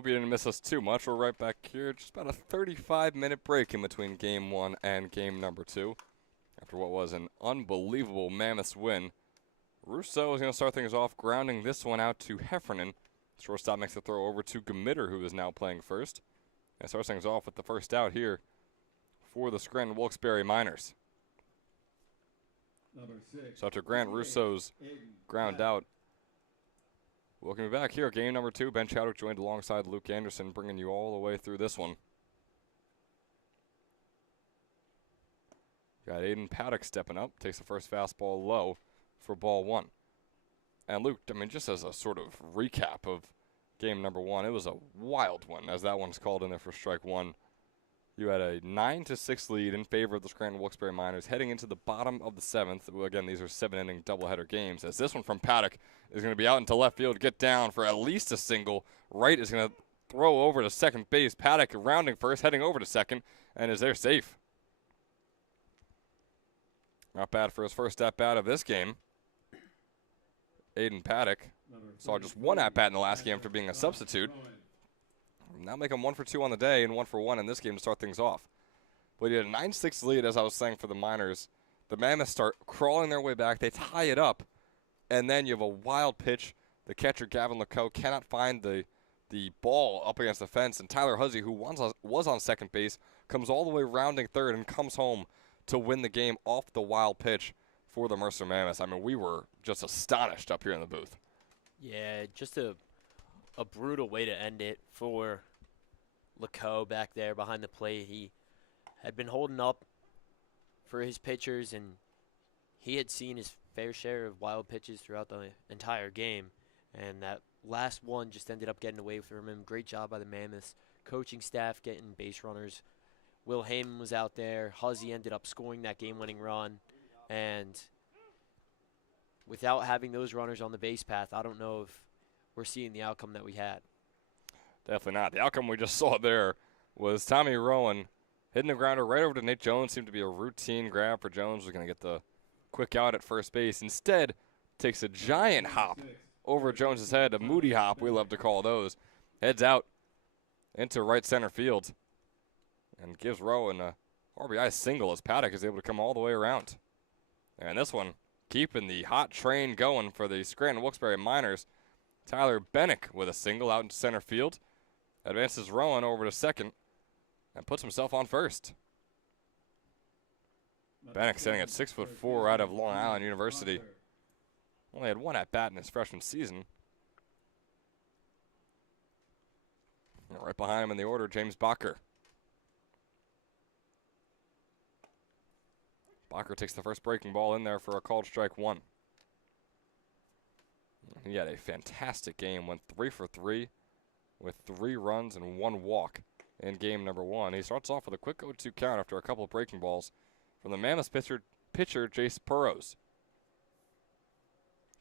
hope you didn't miss us too much. We're right back here. Just about a 35-minute break in between game 1 and game number 2. After what was an unbelievable Mammoths win. Russo is going to start things off, grounding this one out to Heffernan. Shortstop makes the throw over to Gmitter, who is now playing first. And starts things off with the first out here for the Scranton Wilkes-Barre Miners. So after Grant Russo's ground out, welcome you back here. Game number 2. Ben Chadwick joined alongside Luke Anderson, bringing you all the way through this one. Got Aiden Paddock stepping up, takes the first fastball low for ball 1. And Luke, I mean, just as a sort of recap of game number 1, it was a wild one, as that one's called in there for strike 1. You had a 9-6 lead in favor of the Scranton Wilkes-Barre Miners heading into the bottom of the 7th. Well, again, these are 7-inning doubleheader games, as this one from Paddock is going to be out into left field, get down for at least a single. Wright is going to throw over to second base. Paddock rounding first, heading over to second, and is there safe. Not bad for his first at-bat of this game. Aiden Paddock saw just one at-bat in the last game after being a substitute. Now make him 1 for 2 on the day and 1 for 1 in this game to start things off. But he had a 9-6 lead, as I was saying, for the Miners. The Mammoths start crawling their way back. They tie it up, and then you have a wild pitch. The catcher, Gavin Lecoe, cannot find the ball up against the fence, and Tyler Huzzy, who was on second base, comes all the way rounding third and comes home to win the game off the wild pitch for the Mercer Mammoths. I mean, we were just astonished up here in the booth. Yeah, just a brutal way to end it for Lecoe back there behind the plate. He had been holding up for his pitchers, and he had seen his fair share of wild pitches throughout the entire game, and that last one just ended up getting away from him. Great job by the Mammoths coaching staff getting base runners. Will Heyman was out there. Huzzy ended up scoring that game-winning run, and without having those runners on the base path, I don't know if we're seeing the outcome that we had. Definitely not. The outcome we just saw there was Tommy Rowan hitting the grounder right over to Nate Jones. Seemed to be a routine grab for Jones. Was going to get the quick out at first base. Instead, takes a giant hop over Jones's head, a Moody hop, we love to call those. Heads out into right center field and gives Rowan a RBI single as Paddock is able to come all the way around. And this one, keeping the hot train going for the Scranton Wilkes-Barre Miners. Tyler Bennick with a single out into center field. Advances Rowan over to second and puts himself on first. Bennick sitting at 6'4" out of Long Island University. Only had one at-bat in his freshman season. And right behind him in the order, James Bacher. Bacher takes the first breaking ball in there for a called strike 1. He had a fantastic game, went 3 for 3 with 3 runs and 1 walk in game number 1. He starts off with a quick 0-2 count after a couple of breaking balls from the Mammoths pitcher Jace Burrows.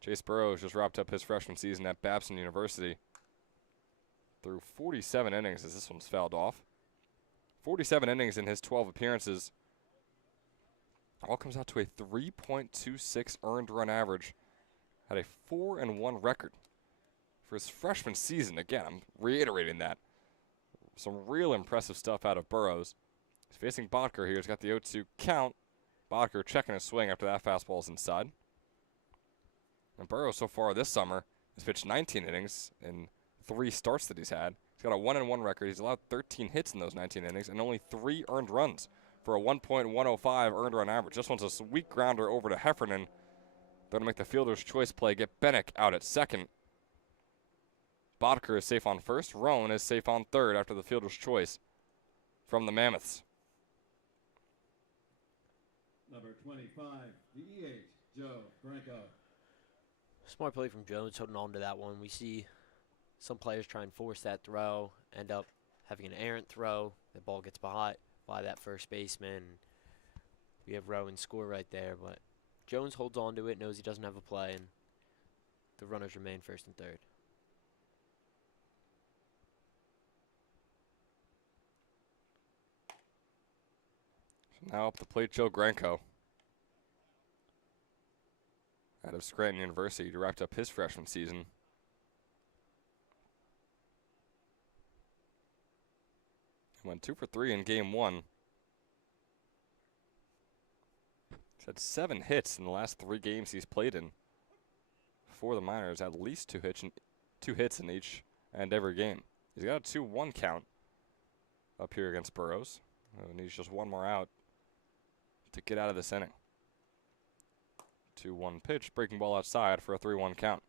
Jace Burrows just wrapped up his freshman season at Babson University through 47 innings as this one's fouled off. 47 innings in his 12 appearances. All comes out to a 3.26 earned run average. Had a 4-1 record for his freshman season. Again, I'm reiterating that. Some real impressive stuff out of Burrows. He's facing Bacher here. He's got the 0-2 count. Bacher checking his swing after that fastball is inside. And Burrows so far this summer has pitched 19 innings in 3 starts that he's had. He's got a 1-1 record. He's allowed 13 hits in those 19 innings and only 3 earned runs for a 1.105 earned run average. This one's a sweet grounder over to Heffernan. They're going to make the fielder's choice play, get Bennick out at second. Bodker is safe on first. Roan is safe on third after the fielder's choice from the Mammoths. Number 25, DH, Joe Franco. Smart play from Jones holding on to that one. We see some players try and force that throw, end up having an errant throw. The ball gets by that first baseman. We have Rowan score right there, but Jones holds on to it, knows he doesn't have a play, and the runners remain first and third. So now up the plate, Joe Granco. Out of Scranton University, he wrapped up his freshman season. went 2 for 3 in game 1. He's had 7 hits in the last 3 games he's played in. For the Miners, at least 2 hits in each and every game. He's got a 2-1 count up here against Burroughs. Needs just one more out to get out of this inning. 2-1 pitch, breaking ball outside for a 3-1 count.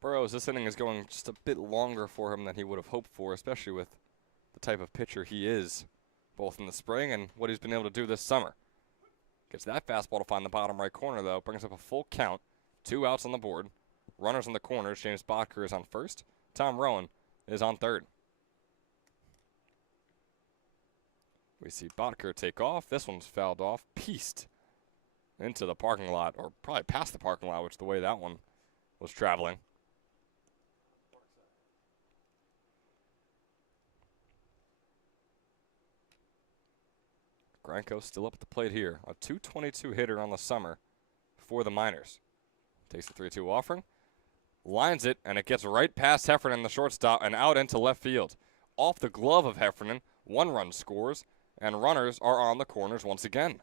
Burroughs, this inning is going just a bit longer for him than he would have hoped for, especially with the type of pitcher he is, both in the spring and what he's been able to do this summer. Gets that fastball to find the bottom right corner, though. Brings up a full count. 2 outs on the board. Runners in the corners. James Bodker is on first. Tom Rowan is on third. We see Bodker take off. This one's fouled off. Pieced into the parking lot, or probably past the parking lot, which is the way that one was traveling. Granco still up at the plate here. A .222 hitter on the summer for the Miners. Takes the 3-2 offering. Lines it, and it gets right past Heffernan, the shortstop, and out into left field. Off the glove of Heffernan, 1 run scores, and runners are on the corners once again.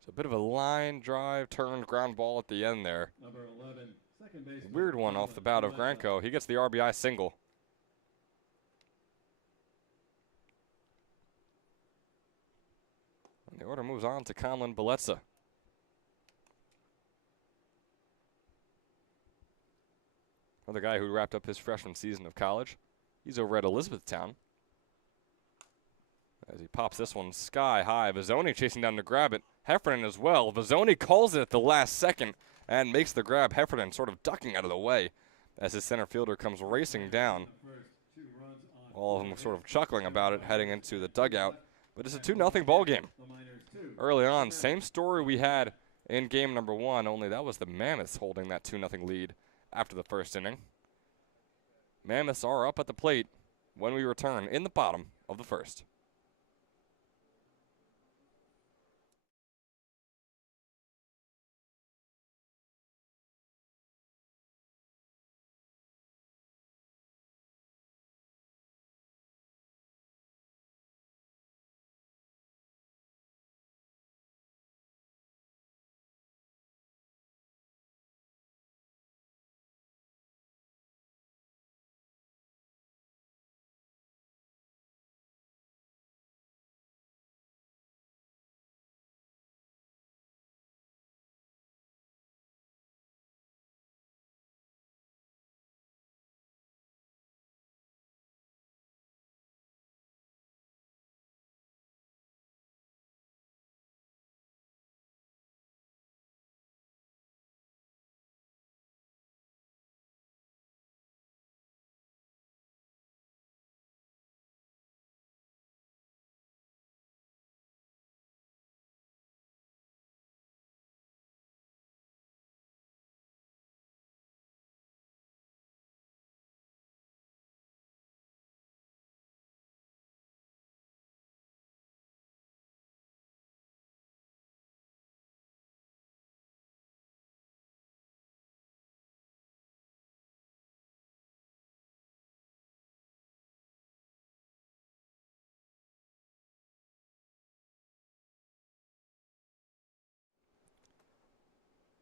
It's a bit of a line drive, turned ground ball at the end there. Number 11, second baseman. Weird one off the bat of Granco. He gets the RBI single. And the order moves on to Conlon Beletza. Another guy who wrapped up his freshman season of college. He's over at Elizabethtown. As he pops this one sky high. Vizzoni chasing down to grab it. Heffernan as well. Vizzoni calls it at the last second and makes the grab. Heffernan sort of ducking out of the way as his center fielder comes racing down. All of them sort of chuckling about it heading into the dugout. But it's a 2-0 ball game. Early on, same story we had in game number 1, only that was the Mammoths holding that 2-0 lead after the first inning. Mammoths are up at the plate when we return in the bottom of the first.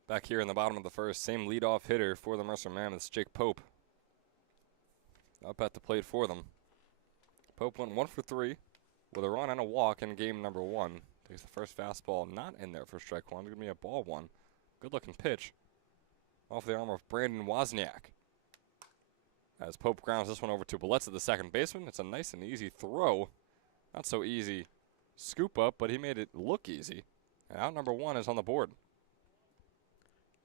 Back here in the bottom of the first, same leadoff hitter for the Mercer Mammoths, Jake Pope. Up at the plate for them. Pope went 1 for 3 with a run and a walk in game number 1. Takes the first fastball not in there for strike 1. Give me a ball 1. Good looking pitch off the arm of Brandon Wozniak. As Pope grounds this one over to Beletza, the second baseman. It's a nice and easy throw. Not so easy scoop up, but he made it look easy. And out number 1 is on the board.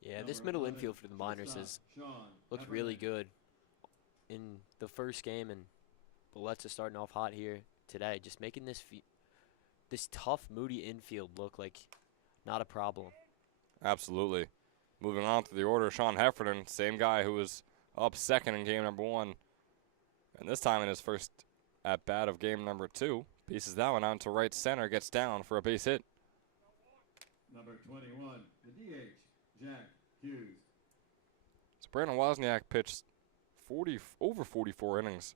Yeah, this middle infield for the Miners has looked really good in the first game, and Beletza starting off hot here today, just making this tough, moody infield look like not a problem. Absolutely. Moving on to the order, Sean Heffernan, same guy who was up second in game number 1. And this time in his first at-bat of game number 2, pieces that one out to right center, gets down for a base hit. Number 21, the DH, Jack Hughes. So Brandon Wozniak pitched over 44 innings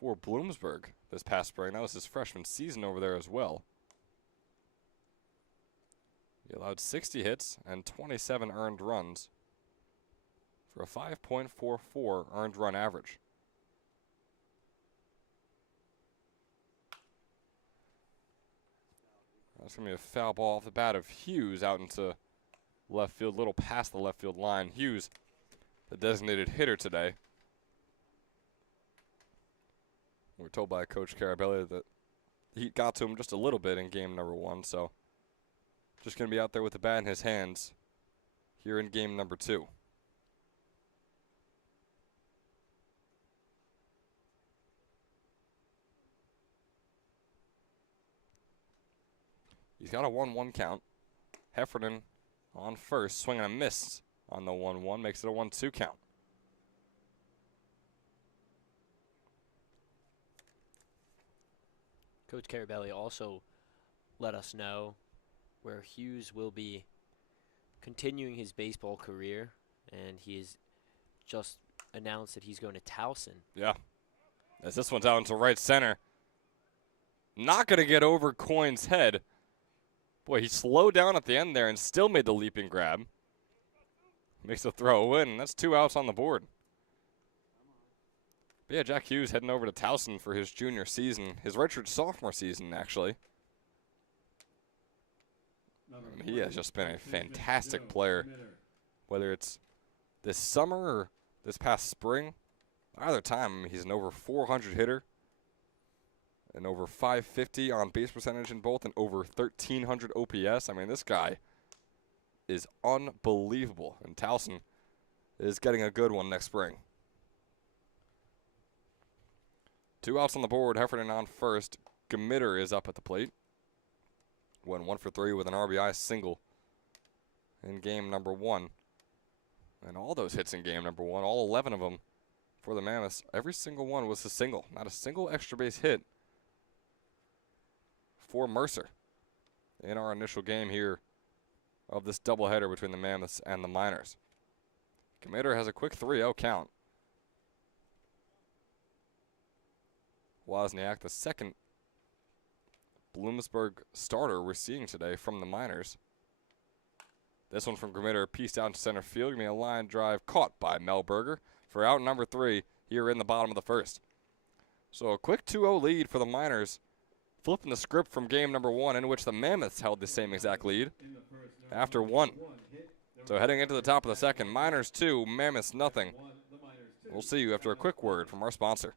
for Bloomsburg this past spring. That was his freshman season over there as well. He allowed 60 hits and 27 earned runs for a 5.44 earned run average. That's going to be a foul ball off the bat of Hughes out into left field, little past the left field line. Hughes, the designated hitter today. We're told by Coach Carabelli that he got to him just a little bit in game number 1, so just going to be out there with the bat in his hands here in game number 2. He's got a 1-1 count. Heffernan on first, swinging a miss on the 1-1, makes it a 1-2 count. Coach Carabelli also let us know where Hughes will be continuing his baseball career, and he has just announced that he's going to Towson. Yeah, as this one's out into right center. Not going to get over Coyne's head. Boy, he slowed down at the end there and still made the leaping grab. Makes the throw a win, and that's 2 outs on the board. But yeah, Jack Hughes heading over to Towson for his junior season, his redshirt sophomore season, actually. And he has just been a fantastic player, whether it's this summer or this past spring. Either time, he's an over 400 hitter, and over 550 on base percentage in both, and over 1,300 OPS. I mean, this guy is unbelievable, and Towson is getting a good one next spring. 2 outs on the board. Heffernan on first. Gmitter is up at the plate. Went 1 for 3 with an RBI single in game number 1. And all those hits in game number 1, all 11 of them for the Mammoths, every single one was a single. Not a single extra base hit for Mercer in our initial game here of this doubleheader between the Mammoths and the Miners. Gmitter has a quick 3-0 count. Wozniak, the second Bloomsburg starter we're seeing today from the Miners. This one from Gmitter, pieced out into center field. Giving a line drive caught by Melberger for out number 3 here in the bottom of the first. So a quick 2-0 lead for the Miners, flipping the script from game number 1, in which the Mammoths held the same exact lead after 1. So heading into the top of the second, Miners 2, Mammoths nothing. We'll see you after a quick word from our sponsor.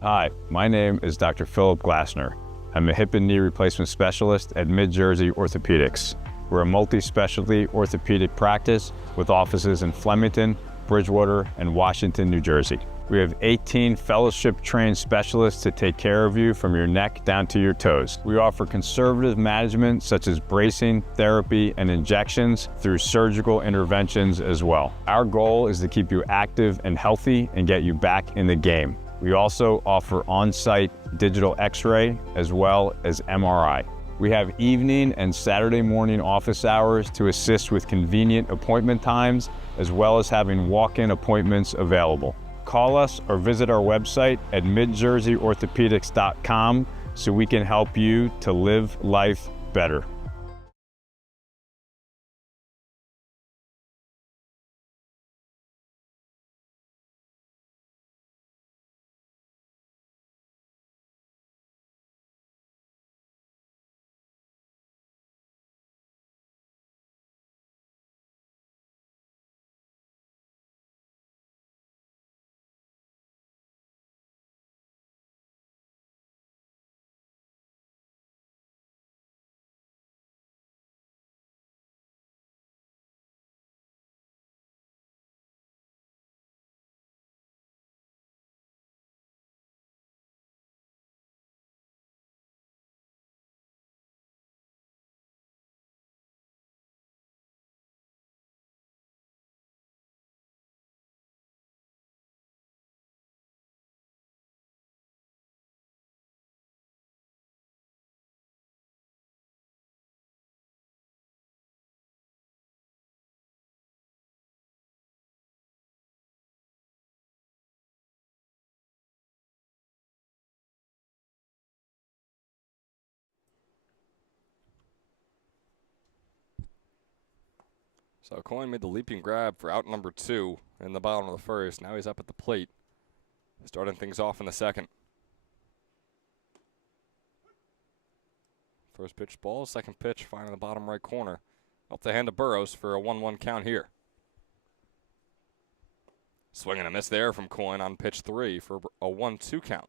Hi, my name is Dr. Philip Glassner. I'm a hip and knee replacement specialist at Mid-Jersey Orthopedics. We're a multi-specialty orthopedic practice with offices in Flemington, Bridgewater, and Washington, New Jersey. We have 18 fellowship-trained specialists to take care of you from your neck down to your toes. We offer conservative management such as bracing, therapy, and injections through surgical interventions as well. Our goal is to keep you active and healthy and get you back in the game. We also offer on-site digital x-ray as well as MRI. We have evening and Saturday morning office hours to assist with convenient appointment times, as well as having walk-in appointments available. Call us or visit our website at midjerseyorthopedics.com so we can help you to live life better. So Coyne made the leaping grab for out number 2 in the bottom of the first. Now he's up at the plate, starting things off in the second. First pitch ball, second pitch finding the bottom right corner. Up the hand of Burrows for a 1-1 count here. Swing and a miss there from Coyne on pitch 3 for a 1-2 count.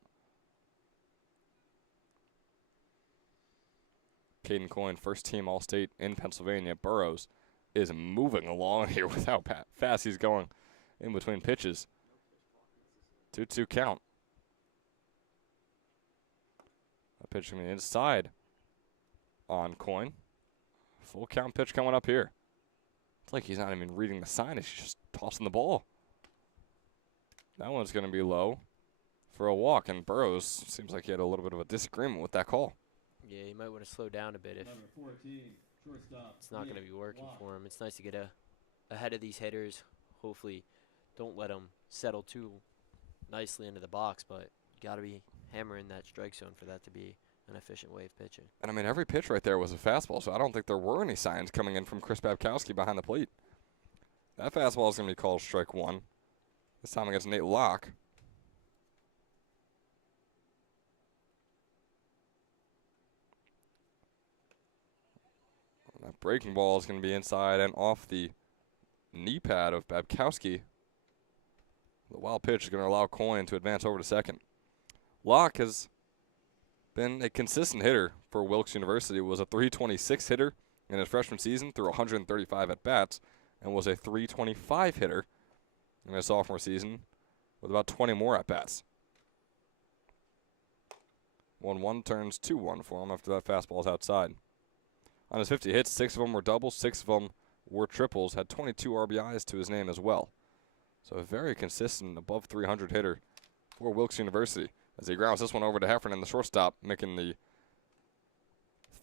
Caden Coyne, first team All-State in Pennsylvania. Burrows is moving along here with how fast he's going in between pitches. 2-2 count. A pitch from the inside on Coyne. Full count pitch coming up here. It's like he's not even reading the sign. He's just tossing the ball. That one's going to be low for a walk, and Burrows seems like he had a little bit of a disagreement with that call. Yeah, you might want to slow down a bit if Number 14, shortstop. it's not going to be working Block. for him. It's nice to get ahead of these hitters. Hopefully, don't let them settle too nicely into the box, but you got to be hammering that strike zone for that to be an efficient way of pitching. And I mean, every pitch right there was a fastball, so I don't think there were any signs coming in from Chris Babkowski behind the plate. That fastball is going to be called strike 1. This time against Nate Locke. That breaking ball is going to be inside and off the knee pad of Babkowski. The wild pitch is going to allow Coyne to advance over to second. Locke has been a consistent hitter for Wilkes University. Was a .326 hitter in his freshman season through 135 at-bats, and was a .325 hitter in his sophomore season with about 20 more at-bats. 1-1 turns 2-1 for him after that fastball is outside. On his 50 hits, 6 of them were doubles, 6 of them were triples, had 22 RBIs to his name as well. So a very consistent above 300 hitter for Wilkes University. As he grounds this one over to Heffernan, the shortstop, making the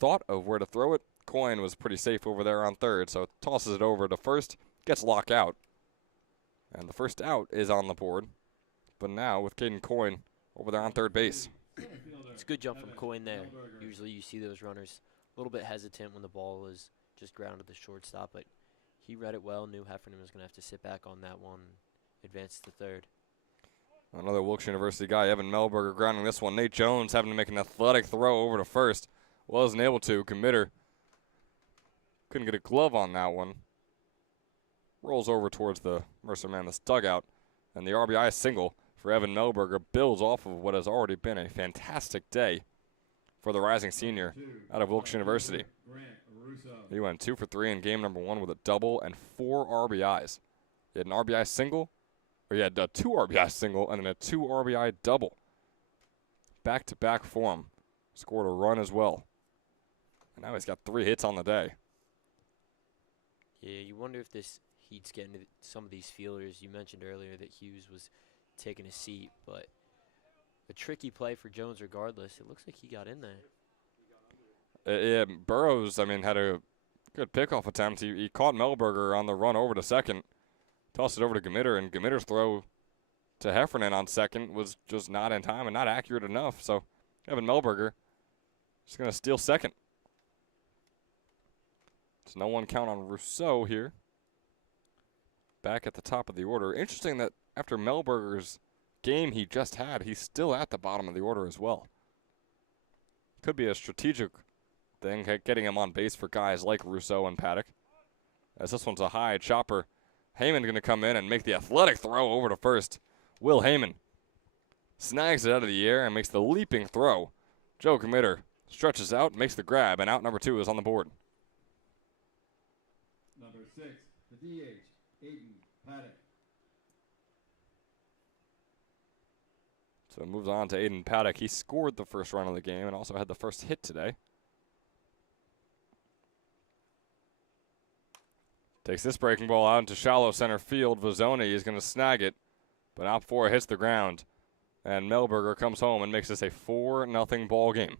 thought of where to throw it. Coyne was pretty safe over there on third, so tosses it over to first, gets Locke out. And the first out is on the board. But now with Caden Coyne over there on third base. It's a good jump from Coyne there. Usually you see those runners a little bit hesitant when the ball is just grounded to shortstop, but he read it well, knew Heffernan was going to have to sit back on that one, advance to third. Another Wilkes University guy, Evan Melberger, grounding this one. Nate Jones having to make an athletic throw over to first. Wasn't able to. Committer couldn't get a glove on that one. Rolls over towards the Mercer Mammoths dugout. And the RBI single for Evan Melberger builds off of what has already been a fantastic day for the rising senior out of Wilkes University. He went 2 for 3 in game number 1 with a double and 4 RBIs. He had an RBI single, or he had a 2 RBI single and then a 2 RBI double. Back-to-back for him. Scored a run as well. And now he's got 3 hits on the day. Yeah, you wonder if this heat's getting to some of these fielders. You mentioned earlier that Hughes was taking a seat, but a tricky play for Jones regardless. It looks like he got in there. Yeah, Burrows, I mean, had a good pickoff attempt. He caught Melberger on the run over to second, tossed it over to Committer, and Committer's throw to Heffernan on second was just not in time and not accurate enough. So Evan Melberger just going to steal second. It's no 1 count on Rousseau here. Back at the top of the order. Interesting that after Melberger's game he just had, he's still at the bottom of the order as well. Could be a strategic thing, getting him on base for guys like Rousseau and Paddock. As this one's a high chopper. Heyman going to come in and make the athletic throw over to first. Will Heyman snags it out of the air and makes the leaping throw. Joe Committer stretches out, makes the grab, and out number 2 is on the board. Number 6, the DH, Aiden Paddock. So it moves on to Aiden Paddock. He scored the first run of the game and also had the first hit today. Takes this breaking ball out into shallow center field. Vizzoni is going to snag it, but out 4 hits the ground. And Melberger comes home and makes this a 4-0 ball game.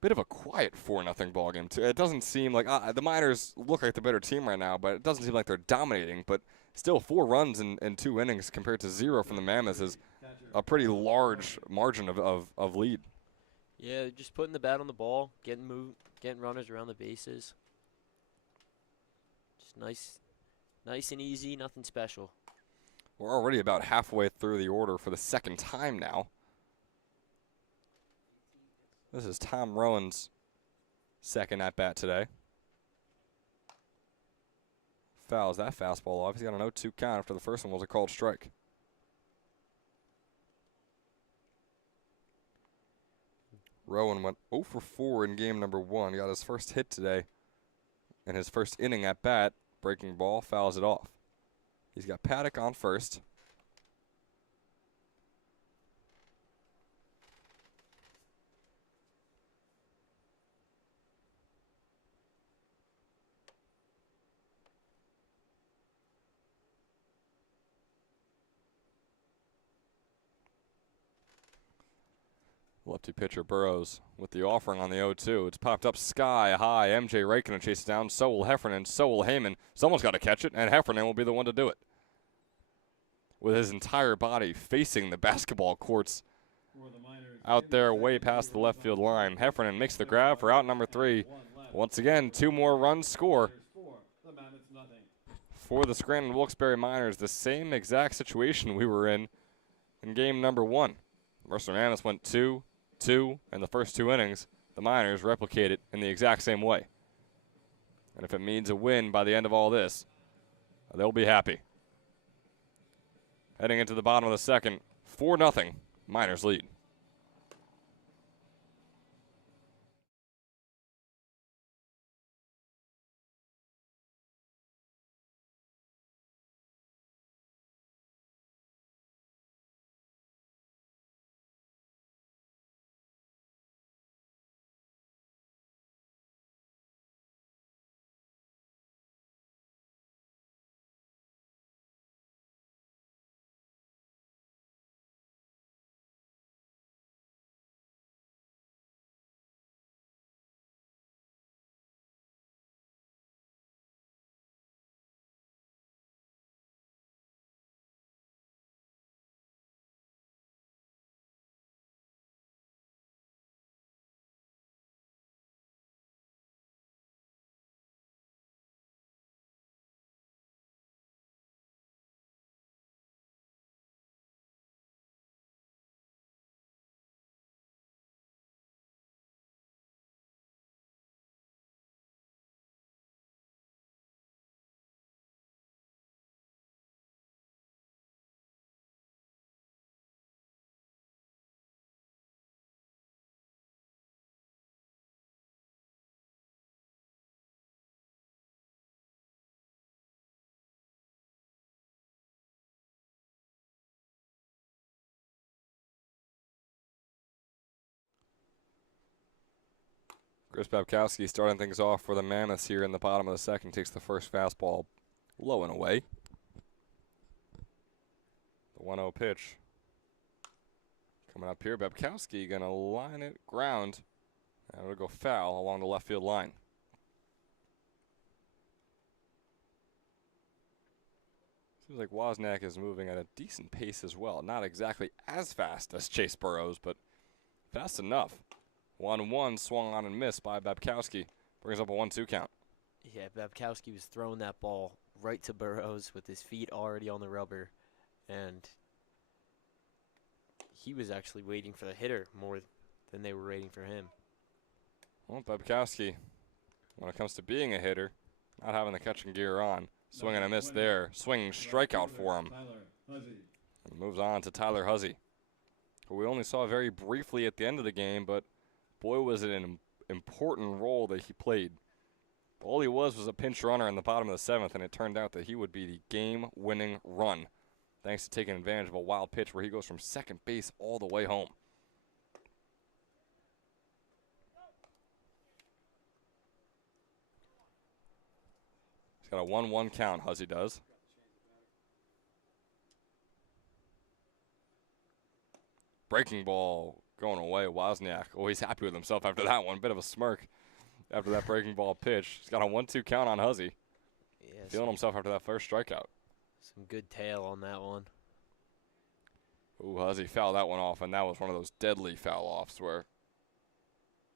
Bit of a quiet 4-0 ball game, too. It doesn't seem like the Miners look like the better team right now, but it doesn't seem like they're dominating. But still, 4 runs in 2 innings compared to 0 from the Mammoths is a pretty large margin of lead. Yeah, just putting the bat on the ball, getting runners around the bases. Just nice and easy, nothing special. We're already about halfway through the order for the second time now. This is Tom Rowan's second at bat today. Fouls that fastball off. He's got an 0-2 count after the first one was a called strike. Rowan went 0 for 4 in game number 1. Got his first hit today in his first inning at bat. Breaking ball, fouls it off. He's got Paddock on first. Lefty pitcher Burrows with the offering on the 0-2. It's popped up sky high. MJ Raikkonen chases down. So will Heffernan. So will Heyman. Someone's got to catch it, and Heffernan will be the one to do it. With his entire body facing the basketball courts out there way past the left field line. Heffernan makes the grab for out number 3. Once again, 2 more runs score for the Scranton Wilkes-Barre Miners. The same exact situation we were in game number 1. Mercer Mammoths went 2-2 in the first 2 innings. The Miners replicate it in the exact same way. And if it means a win by the end of all this, they'll be happy. Heading into the bottom of the second, 4-0, Miners lead. Chris Babkowski starting things off for the Mammoths here in the bottom of the second. Takes the first fastball low and away. The 1-0 pitch coming up here. Babkowski going to line it ground. And it'll go foul along the left field line. Seems like Wozniak is moving at a decent pace as well. Not exactly as fast as Chase Burrows, but fast enough. 1-1 swung on and missed by Babkowski. Brings up a 1-2 count. Yeah, Babkowski was throwing that ball right to Burrows with his feet already on the rubber. And he was actually waiting for the hitter more than they were waiting for him. Well, Babkowski, when it comes to being a hitter, not having the catching gear on. Swing and a miss there. Swinging strikeout for him. And moves on to Tyler Huzzy, who we only saw very briefly at the end of the game, but boy, was it an important role that he played. All he was a pinch runner in the bottom of the 7th, and it turned out that he would be the game-winning run, thanks to taking advantage of a wild pitch where he goes from second base all the way home. He's got a 1-1 count, Huzzy does. Breaking ball going away. Wozniak always happy with himself after that one. Bit of a smirk after that breaking ball pitch. He's got a 1-2 count on Huzzy. Yeah, Feeling himself after that first strikeout. Some good tail on that one. Ooh, Huzzy fouled that one off, and that was one of those deadly foul-offs where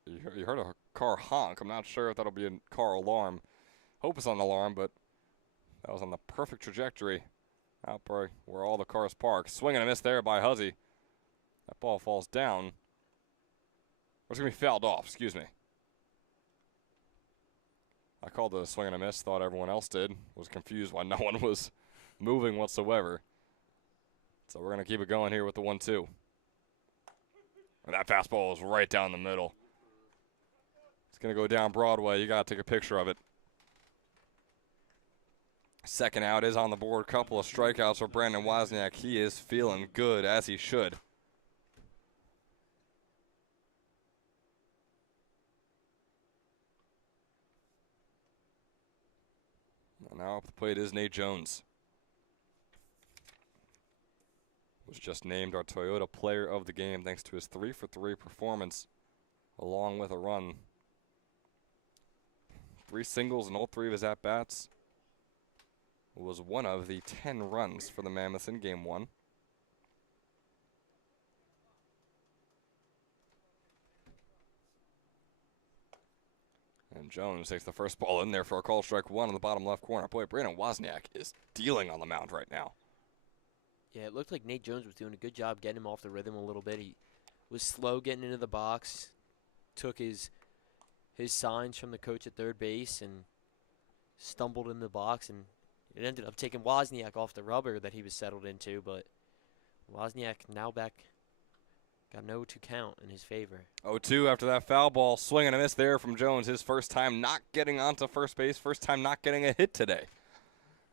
you heard a car honk. I'm not sure if that'll be a car alarm. Hope it's on the alarm, but That was on the perfect trajectory out by where all the cars park. Swing and a miss there by Huzzy. That ball falls down. Or it's going to be fouled off, excuse me. I called it a swing and a miss, thought everyone else did. Was confused why no one was moving whatsoever. So we're going to keep it going here with the 1-2. And that fastball is right down the middle. It's going to go down Broadway. You got to take a picture of it. Second out is on the board. Couple of strikeouts for Brandon Wozniak. He is feeling good, as he should. Now up the plate is Nate Jones. Was just named our Toyota Player of the Game thanks to his 3-for-3 performance, along with a run. 3 singles in all 3 of his at-bats. Was one of the 10 runs for the Mammoths in Game 1. And Jones takes the first ball in there for a call strike 1 in the bottom left corner. Boy, Brandon Wozniak is dealing on the mound right now. Yeah, it looked like Nate Jones was doing a good job getting him off the rhythm a little bit. He was slow getting into the box, took his signs from the coach at third base and stumbled in the box, and it ended up taking Wozniak off the rubber that he was settled into, but Wozniak now back, got no 2 count in his favor. 0-2 after that foul ball. Swing and a miss there from Jones. His first time not getting onto first base, first time not getting a hit today.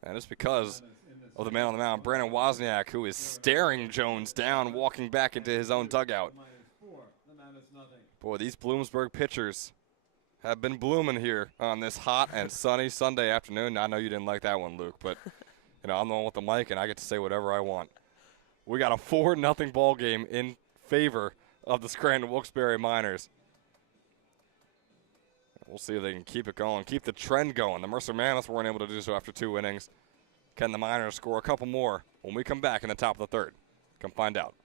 And it's because of the man on the mound, Brandon Wozniak, who is staring Jones down, walking back into his own dugout. Boy, these Bloomsburg pitchers have been blooming here on this hot and sunny Sunday afternoon. I know you didn't like that one, Luke, but you know, I'm the one with the mic, and I get to say whatever I want. We got a 4-0 ball game in favor of the Scranton Wilkes-Barre Miners. We'll see if they can keep it going, keep the trend going. The Mercer Mammoths weren't able to do so after 2 innings. Can the Miners score a couple more when we come back in the top of the 3rd? Come find out.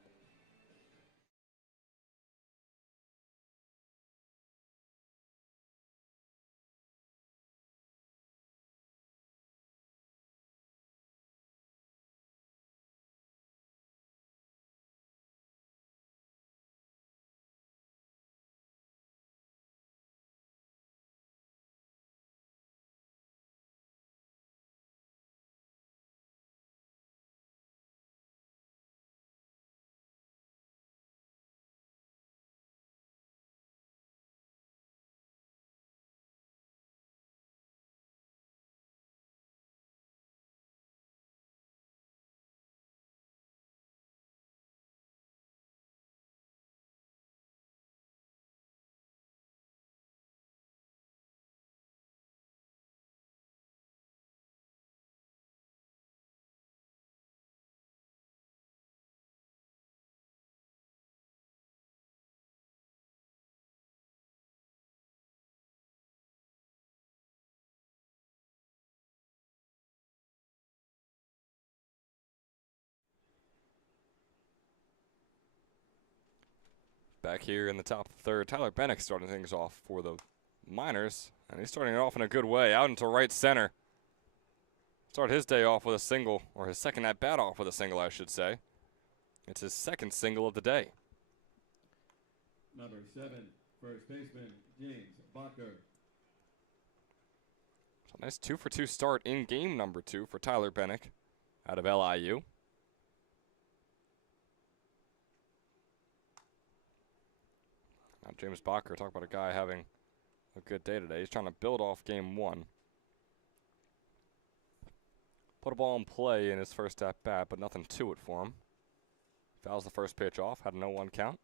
Back here in the top of the 3rd, Tyler Bennick starting things off for the Miners, and he's starting it off in a good way, out into right center. Start his day off with a single, or his second at-bat off with a single, I should say. It's his 2nd single of the day. Number 7, first baseman, James Bacher. So nice 2-for-2 start in game number 2 for Tyler Bennick out of LIU. Now James Bacher, talk about a guy having a good day today. He's trying to build off game 1. Put a ball in play in his first at-bat, but nothing to it for him. Fouls the first pitch off, had a 0-1 count.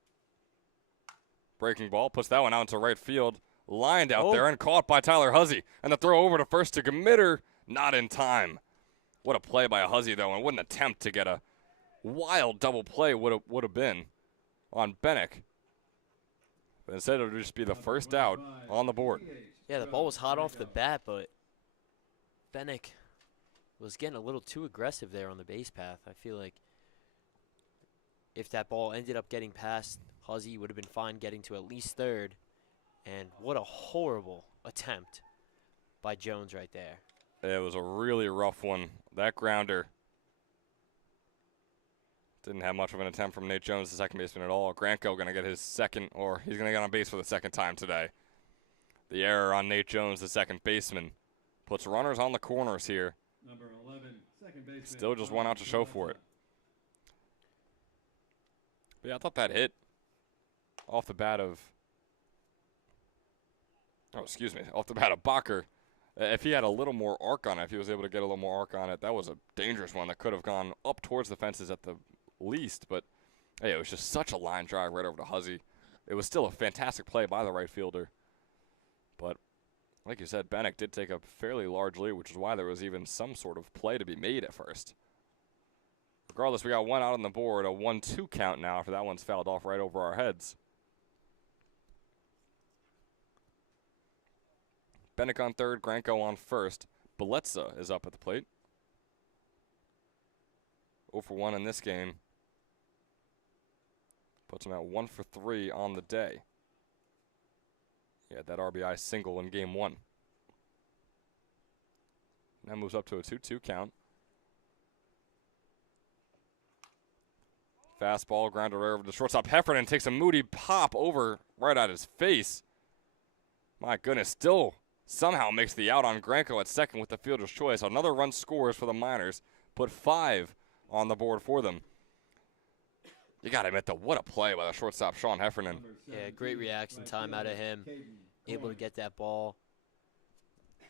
Breaking ball, puts that one out into right field. Lined out there and caught by Tyler Huzzy. And the throw over to first to Gmitter, not in time. What a play by a Huzzy, though, and what an attempt to get a wild double play would have been on Bennick. But instead, it would just be the first out on the board. Yeah, the ball was hot off the bat, but Bennick was getting a little too aggressive there on the base path. I feel like if that ball ended up getting past Huzzy, would have been fine getting to at least 3rd. And what a horrible attempt by Jones right there. It was a really rough one. That grounder didn't have much of an attempt from Nate Jones, the second baseman, at all. Granko going to get his second, or he's going to get on base for the second time today. The error on Nate Jones, the second baseman, puts runners on the corners here. Number 11, second baseman. Still just one out to show for it. But yeah, I thought that hit off the bat of, off the bat of Bacher. If he had a little more arc on it, if he was able to get a little more arc on it, that was a dangerous one that could have gone up towards the fences at the least. But hey, it was just such a line drive right over to Huzzy. It was still a fantastic play by the right fielder. But like you said, Bennick did take a fairly large lead, which is why there was even some sort of play to be made at first. Regardless, we got one out on the board, a 1-2 count now after that one's fouled off right over our heads. Bennick on third, Granko on first. Bellezza is up at the plate. 0 for 1 in this game. Puts him at 1 for 3 on the day. He had that RBI single in game 1. Now moves up to a 2-2 count. Fastball, grounded right over to shortstop. Heffernan takes a moody pop over right at his face. My goodness, still somehow makes the out on Granko at second with the fielder's choice. Another run scores for the Miners. Put 5 on the board for them. You got to admit, though, what a play by the shortstop, Sean Heffernan. Yeah, great reaction time out of him. Able to get that ball.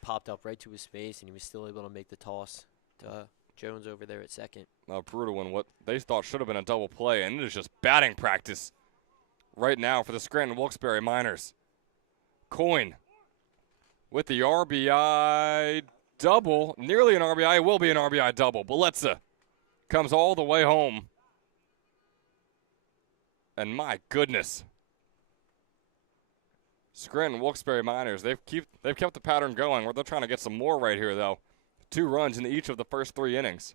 Popped up right to his face, and he was still able to make the toss to Jones over there at second. A brutal one. What they thought should have been a double play, and it is just batting practice right now for the Scranton Wilkes-Barre Miners. Coyne with the RBI double. Nearly an RBI. It will be an RBI double. Bellezza comes all the way home. And my goodness. Scranton Wilkes-Barre Miners, they've kept the pattern going. They're trying to get some more right here, though. 2 runs in each of the first 3 innings.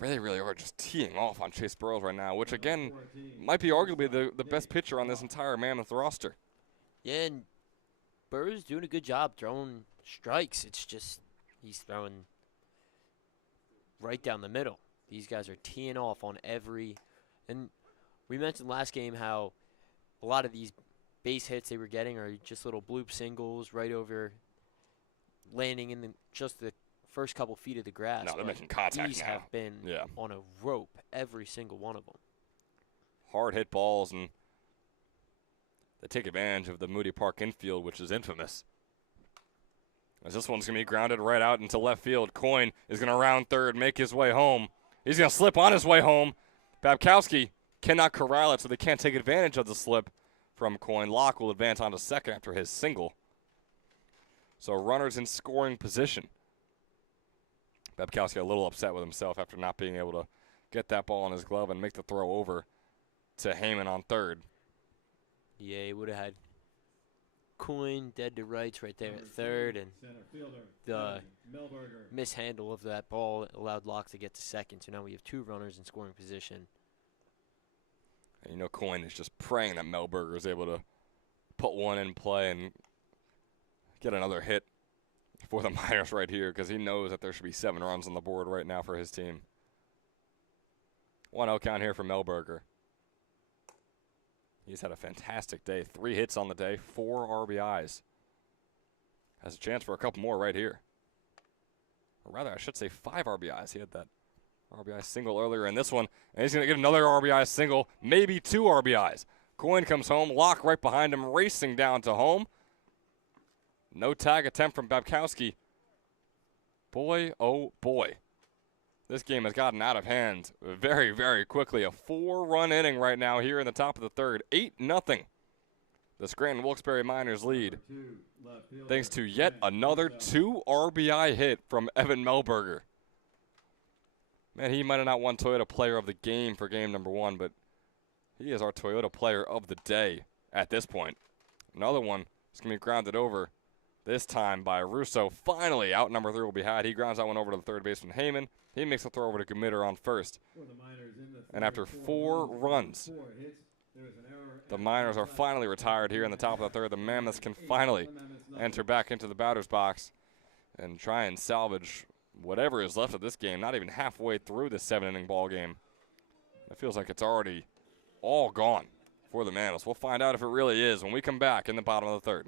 They really are just teeing off on Chase Burrows right now, which, again, might be arguably the best pitcher on this entire Mammoth roster. Yeah, and Burrow's doing a good job throwing strikes. It's just he's throwing right down the middle. These guys are teeing off on every – and we mentioned last game how a lot of these base hits they were getting are just little bloop singles right over landing in just the first couple feet of the grass. No, they're making contact these now. have been on a rope, every single one of them. Hard hit balls, and they take advantage of the Moody Park infield, which is infamous. As this one's going to be grounded right out into left field. Coyne is going to round third, make his way home. He's going to slip on his way home. Babkowski cannot corral it, so they can't take advantage of the slip from Coyne. Locke will advance on to second after his single. So runners in scoring position. Babkowski a little upset with himself after not being able to get that ball in his glove and make the throw over to Heyman on third. Yeah, he would have had Coyne dead to rights right there at third, and the mishandle of that ball allowed Locke to get to second. So now we have 2 runners in scoring position. And you know Coyne is just praying that Melberger is able to put one in play and get another hit for the Miners right here, because he knows that there should be 7 runs on the board right now for his team. 1-0 count here for Melberger. He's had a fantastic day. 3 hits on the day, 4 RBIs. Has a chance for a couple more right here. Or rather, I should say 5 RBIs. He had that RBI single earlier in this one, and he's going to get another RBI single, maybe 2 RBIs. Coyne comes home, Locke right behind him, racing down to home. No tag attempt from Babkowski. Boy, oh boy. This game has gotten out of hand very, very quickly. A 4-run inning right now here in the top of the third. 8-0. The Scranton Wilkes-Barre Miners lead. Thanks to yet another 2 RBI hit from Evan Melberger. Man, he might have not won Toyota Player of the Game for game number 1, but he is our Toyota Player of the Day at this point. Another one is going to be grounded over, this time by Russo. Finally, out number 3 will be had. He grounds that one over to the third baseman, Heyman. He makes the throw over to Gmitter on first. And after 4 runs, the Miners are finally retired here in the top of the third. The Mammoths can finally enter back into the batter's box and try and salvage whatever is left of this game. Not even halfway through the 7-inning ball game. It feels like it's already all gone for the Mammoths. We'll find out if it really is when we come back in the bottom of the third.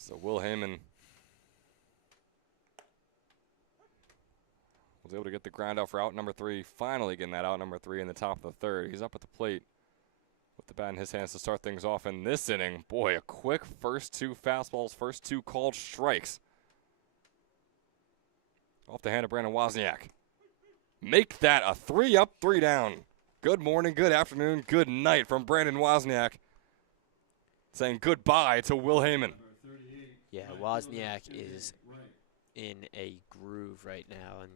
So Will Heyman was able to get the ground out for out number 3, finally getting that out number 3 in the top of the third. He's up at the plate with the bat in his hands to start things off in this inning. Boy, a quick first 2 fastballs, first 2 called strikes. Off the hand of Brandon Wozniak. Make that a 3 up, 3 down. Good morning, good afternoon, good night from Brandon Wozniak. Saying goodbye to Will Heyman. Yeah, Wozniak is in a groove right now, and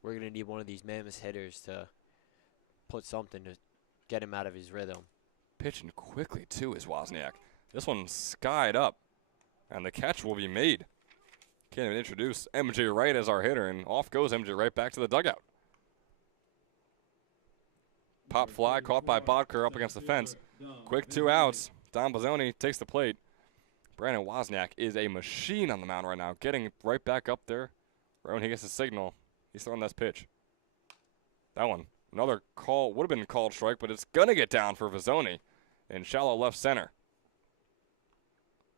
we're going to need one of these Mammoth hitters to put something to get him out of his rhythm. Pitching quickly, too, is Wozniak. This one's skied up, and the catch will be made. Can't even introduce MJ Wright as our hitter, and off goes MJ Wright back to the dugout. Pop fly caught by Bodker up against the fence. Quick 2 outs. Don Bozzoni takes the plate. Brandon Wozniak is a machine on the mound right now, getting right back up there. Right when he gets the signal, he's throwing this pitch. That one, another call, would have been called strike, but it's going to get down for Bozzoni in shallow left center.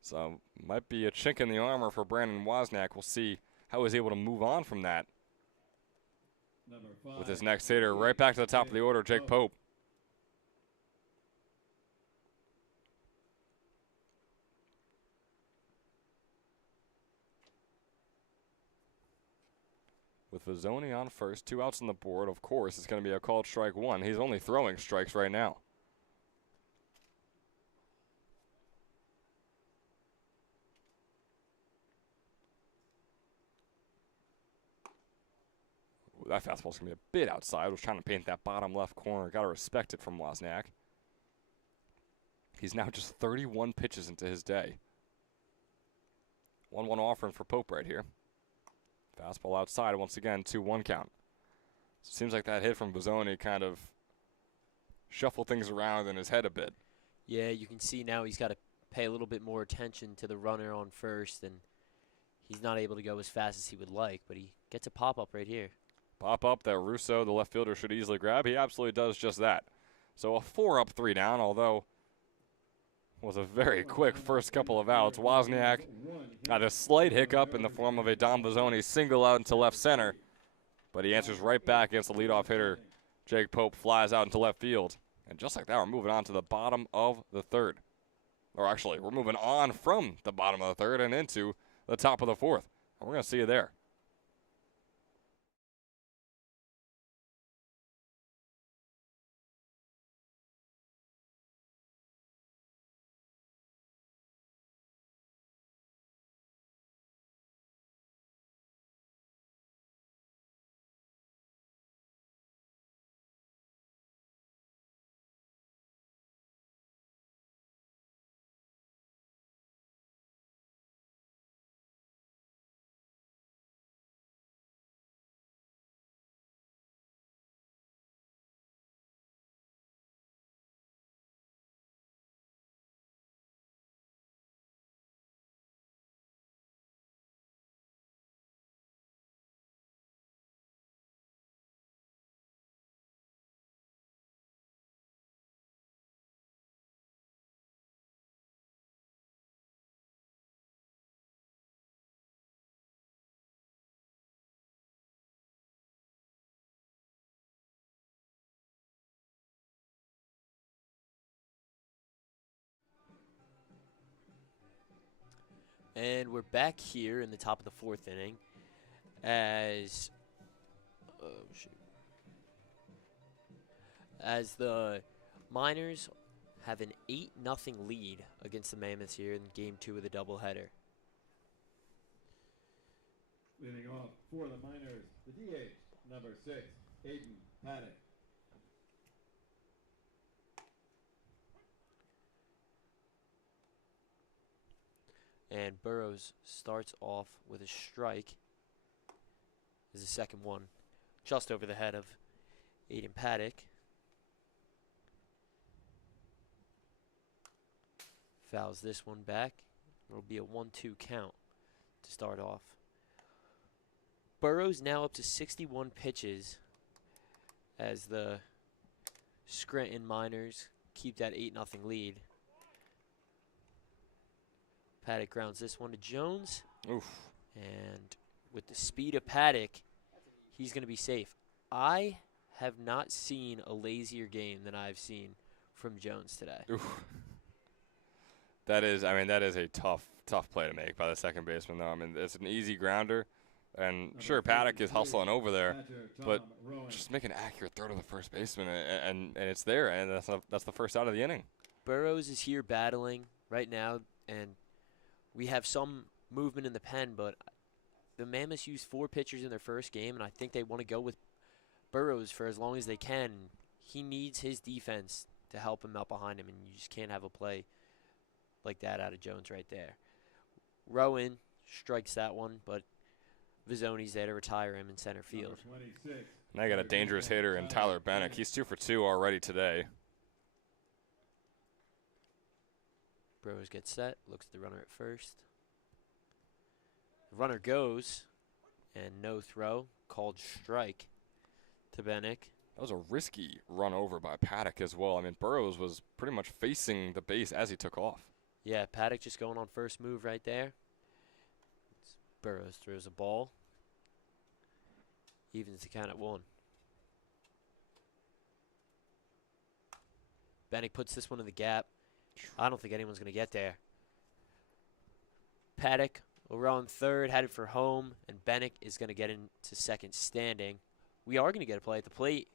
So might be a chink in the armor for Brandon Wozniak. We'll see how he's able to move on from that with his next hitter. Right back to the top of the order, Jake Pope. With Bozzoni on first, 2 outs on the board, of course, it's going to be a called strike 1. He's only throwing strikes right now. Ooh, that fastball's going to be a bit outside. Was trying to paint that bottom left corner. Got to respect it from Wozniak. He's now just 31 pitches into his day. 1-1 offering for Pope right here. Fastball outside once again, 2-1 count. So it seems like that hit from Bozzoni kind of shuffled things around in his head a bit. Yeah, you can see now he's got to pay a little bit more attention to the runner on first, and he's not able to go as fast as he would like, but he gets a pop-up right here. Pop-up that Russo, the left fielder, should easily grab. He absolutely does just that. So a 4 up, 3 down, although was a very quick first couple of outs. Wozniak had a slight hiccup in the form of a Don Bozzoni single out into left center, but he answers right back against the leadoff hitter. Jake Pope flies out into left field. And just like that, we're moving on to the bottom of the third. Or actually, we're moving on from the bottom of the third and into the top of the fourth. And we're going to see you there. And we're back here in the top of the 4th inning as the Miners have an 8-0 lead against the Mammoths here in Game 2 of the doubleheader. Leading off for the Miners, the DH, number 6, Aiden Paddock. And Burrows starts off with a strike. Is the second one just over the head of Aiden Paddock. Fouls this one back. It'll be a 1-2 count to start off. Burrows now up to 61 pitches as the Scranton Miners keep that 8-0 lead. Paddock grounds this one to Jones. Oof. And with the speed of Paddock, he's going to be safe. I have not seen a lazier game than I've seen from Jones today. Oof. That is a tough play to make by the second baseman, though. I mean, it's an easy grounder. And sure, Paddock is hustling over there, but just make an accurate throw to the first baseman, and it's there, and that's the first out of the inning. Burrows is here battling right now, and we have some movement in the pen, but the Mammoths used 4 pitchers in their first game, and I think they want to go with Burrows for as long as they can. He needs his defense to help him out behind him, and you just can't have a play like that out of Jones right there. Rowan strikes that one, but Vizzoni's there to retire him in center field. And I got a dangerous hitter in Tyler Bennick. He's 2 for 2 already today. Burrows gets set, looks at the runner at first. The runner goes, and no throw, called strike to Bennick. That was a risky run over by Paddock as well. I mean, Burrows was pretty much facing the base as he took off. Yeah, Paddock just going on first move right there. Burrows throws a ball. Evens the count at 1. Bennick puts this one in the gap. I don't think anyone's going to get there. Paddock over on third, headed for home, and Bennick is going to get into second standing. We are going to get a play at the plate,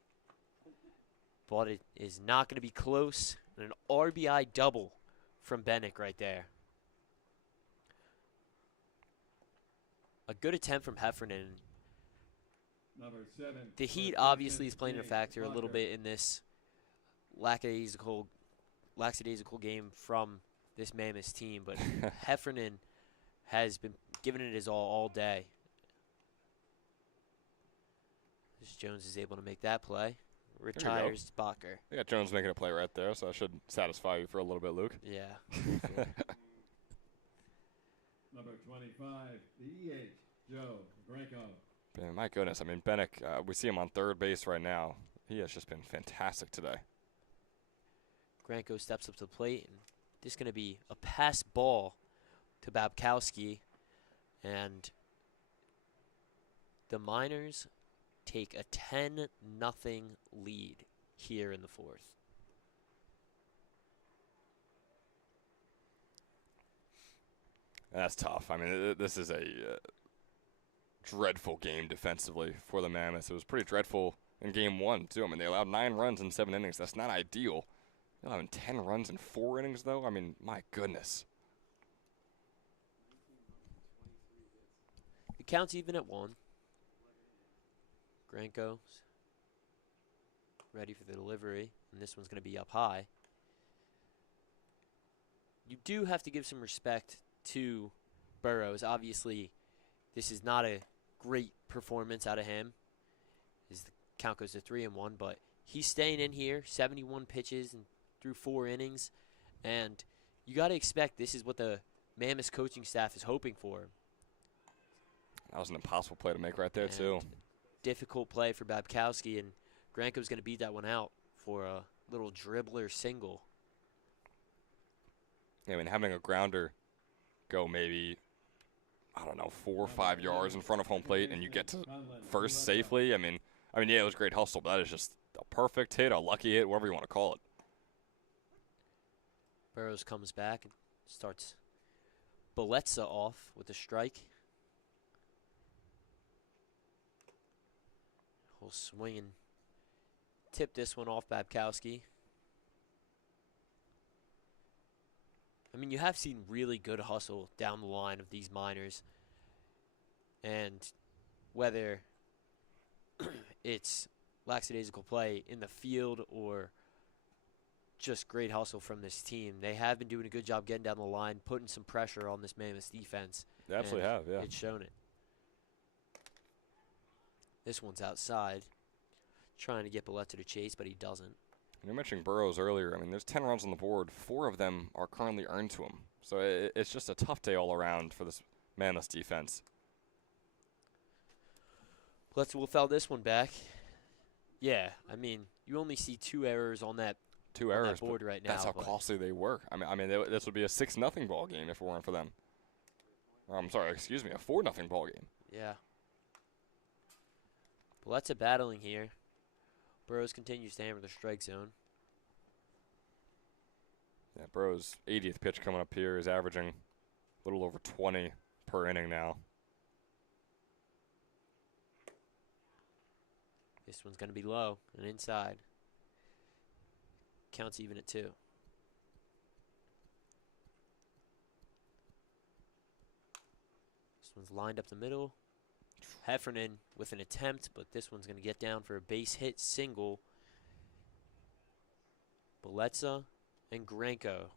but it is not going to be close. And an RBI double from Bennick right there. A good attempt from Heffernan. The heat obviously is playing a factor a little bit in this lackadaisical game from this Mammoths team, but Heffernan has been giving it his all day. As Jones is able to make that play. Retires Bacher. I got Jones making a play right there, so that should satisfy you for a little bit, Luke. Yeah. Number 25, the EH, Joe Branco. Man, my goodness. I mean, Bennick, we see him on third base right now. He has just been fantastic today. Granko steps up to the plate, and this is going to be a pass ball to Babkowski, and the Miners take a 10-0 lead here in the 4th. That's tough. I mean, this is a dreadful game defensively for the Mammoths. It was pretty dreadful in Game 1, too. I mean, they allowed 9 runs in 7 innings. That's not ideal. They're allowing 10 runs in 4 innings, though? I mean, my goodness. It counts even at 1. Granko's ready for the delivery, and this one's going to be up high. You do have to give some respect to Burrows. Obviously, this is not a great performance out of him, as the count goes to 3-1, but he's staying in here, 71 pitches and through 4 innings, and you got to expect this is what the Mammoths coaching staff is hoping for. That was an impossible play to make right there, And too. difficult play for Babkowski, and Granko's going to beat that one out for a little dribbler single. I mean, having a grounder go maybe, I don't know, 4 or 5 yards in front of home plate and you get to first safely. I mean, yeah, it was great hustle, but that is just a perfect hit, a lucky hit, whatever you want to call it. Burrows comes back and starts Belezza off with a strike. He'll swing and tip this one off Babkowski. I mean, you have seen really good hustle down the line of these minors. And whether it's lackadaisical play in the field or just great hustle from this team, they have been doing a good job getting down the line, putting some pressure on this Mammoths defense. They absolutely have, yeah. It's shown it. This one's outside, trying to get Belezza to chase, but he doesn't. You mentioned Burrows earlier. I mean, there's 10 runs on the board. 4 of them are currently earned to him. So it's just a tough day all around for this Mammoths defense. Belezza will foul this one back. Yeah, I mean, you only see 2 errors on that, Two errors, that board but right now. that's how costly they were. I mean, this would be a 6-0 ball game if it weren't for them. I'm sorry, excuse me, a 4-0 ball game. Yeah. Belezza battling here. Burrows continues to hammer the strike zone. Yeah, Burrows' 80th pitch coming up here is averaging a little over 20 per inning now. This one's going to be low and inside. Counts even at 2. This one's lined up the middle. Heffernan with an attempt, but this one's going to get down for a base hit single. Belezza and Granko,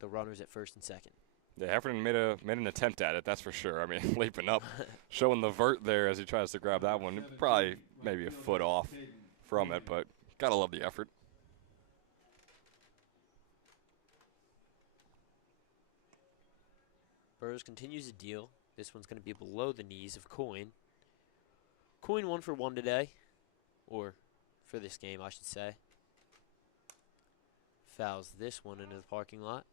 the runners at first and second. Yeah, Heffernan made an attempt at it, that's for sure. I mean, leaping up, showing the vert there as he tries to grab that one. Probably maybe a foot off from it, but gotta love the effort. Burrows continues to deal. This one's going to be below the knees of Coyne. Coyne 1 for 1 today, or for this game, I should say. Fouls this one into the parking lot.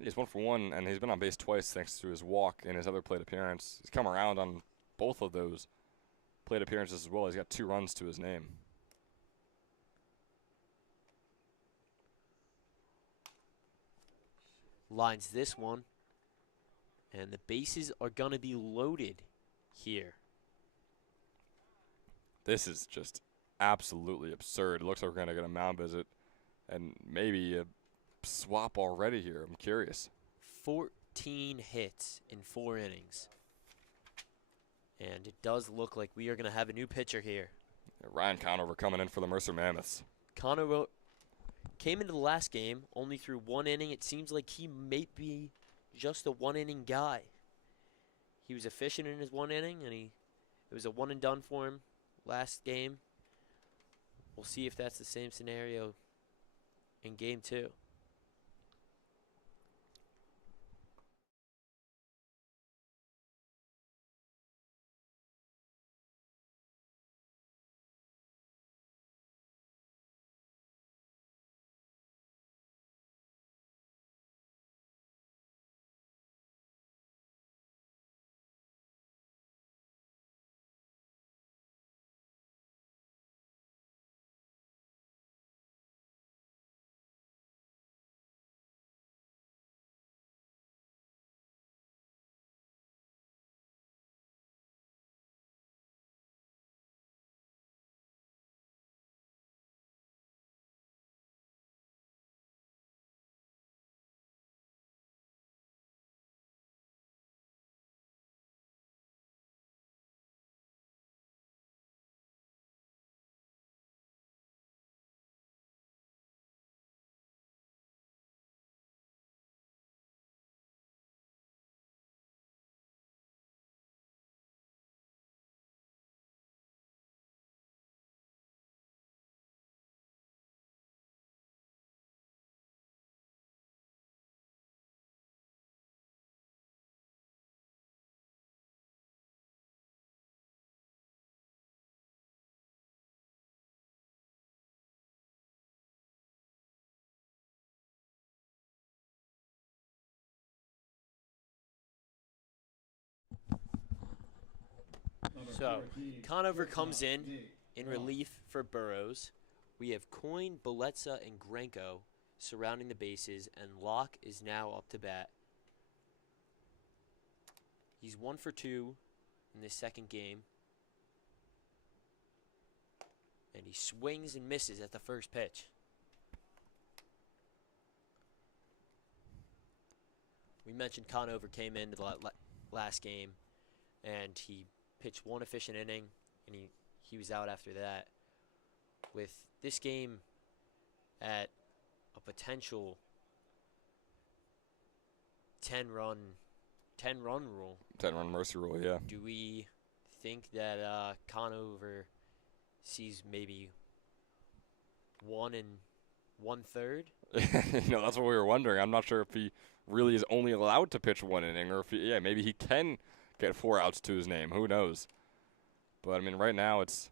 He's 1 for 1, and he's been on base twice thanks to his walk and his other plate appearance. He's come around on both of those plate appearances as well. He's got 2 runs to his name. Lines this one, and the bases are going to be loaded here. This is just absolutely absurd. It looks like we're going to get a mound visit and maybe a swap already here. I'm curious. 14 hits in 4 innings. And it does look like we are going to have a new pitcher here. Yeah, Ryan Conover coming in for the Mercer Mammoths. Conover came into the last game, only threw 1 inning. It seems like he may be just a 1-inning guy. He was efficient in his 1 inning, and it was a 1 and done for him last game. We'll see if that's the same scenario in game 2. So, Conover comes in relief for Burrows. We have Coyne, Belezza, and Granko surrounding the bases, and Locke is now up to bat. He's 1 for 2 in this second game. And he swings and misses at the first pitch. We mentioned Conover came into the last game, and he pitched 1 efficient inning, and he was out after that. With this game at a potential 10-run rule. 10-run Mercer rule, yeah. Do we think that Conover sees maybe 1 1/3? That's what we were wondering. I'm not sure if he really is only allowed to pitch 1 inning, or if maybe he can get 4 outs to his name. Who knows? But I mean, right now it's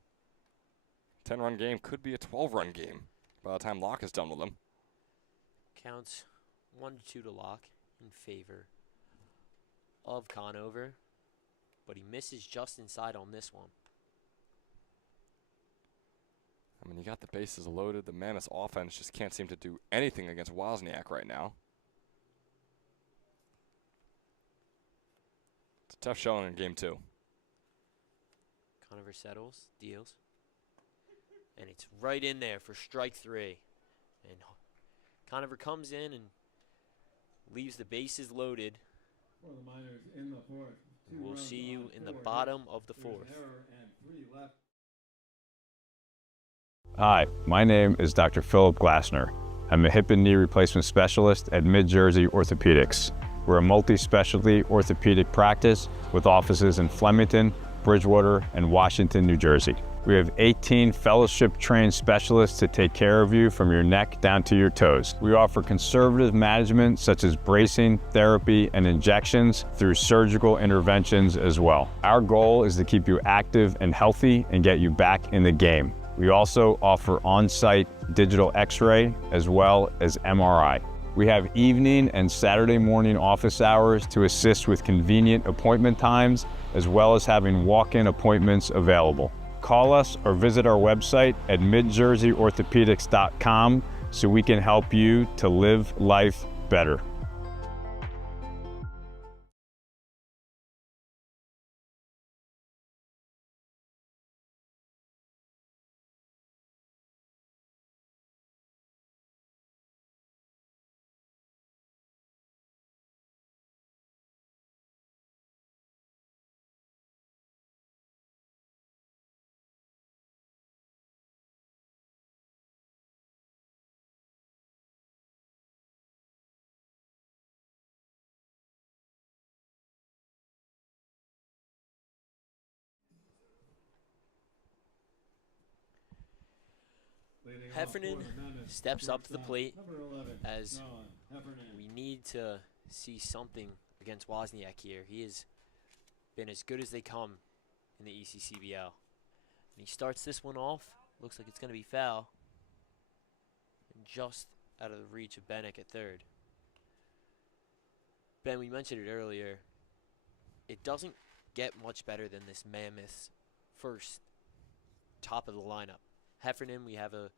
10-run game, could be a 12-run game by the time Locke is done with them. Counts 1-2 to Locke in favor of Conover, but he misses just inside on this one. I mean, you got the bases loaded. The Mammoths offense just can't seem to do anything against Wozniak right now. It's a tough showing in game 2. Conover settles, deals, and it's right in there for strike 3. And Conover comes in and leaves the bases loaded. For the minors in the 4th. We'll see you in the bottom of the 4th. Hi, my name is Dr. Philip Glassner. I'm a hip and knee replacement specialist at Mid-Jersey Orthopedics. We're a multi-specialty orthopedic practice with offices in Flemington, Bridgewater, and Washington, New Jersey. We have 18 fellowship-trained specialists to take care of you from your neck down to your toes. We offer conservative management such as bracing, therapy, and injections through surgical interventions as well. Our goal is to keep you active and healthy and get you back in the game. We also offer on-site digital x-ray as well as MRI. We have evening and Saturday morning office hours to assist with convenient appointment times, as well as having walk-in appointments available. Call us or visit our website at midjerseyorthopedics.com so we can help you to live life better. Heffernan steps up to the plate as we need to see something against Wozniak here. He has been as good as they come in the ECCBL. And he starts this one off. Looks like it's going to be foul. And just out of the reach of Bennick at third. Ben, we mentioned it earlier. It doesn't get much better than this Mammoths first top of the lineup. Heffernan, we have a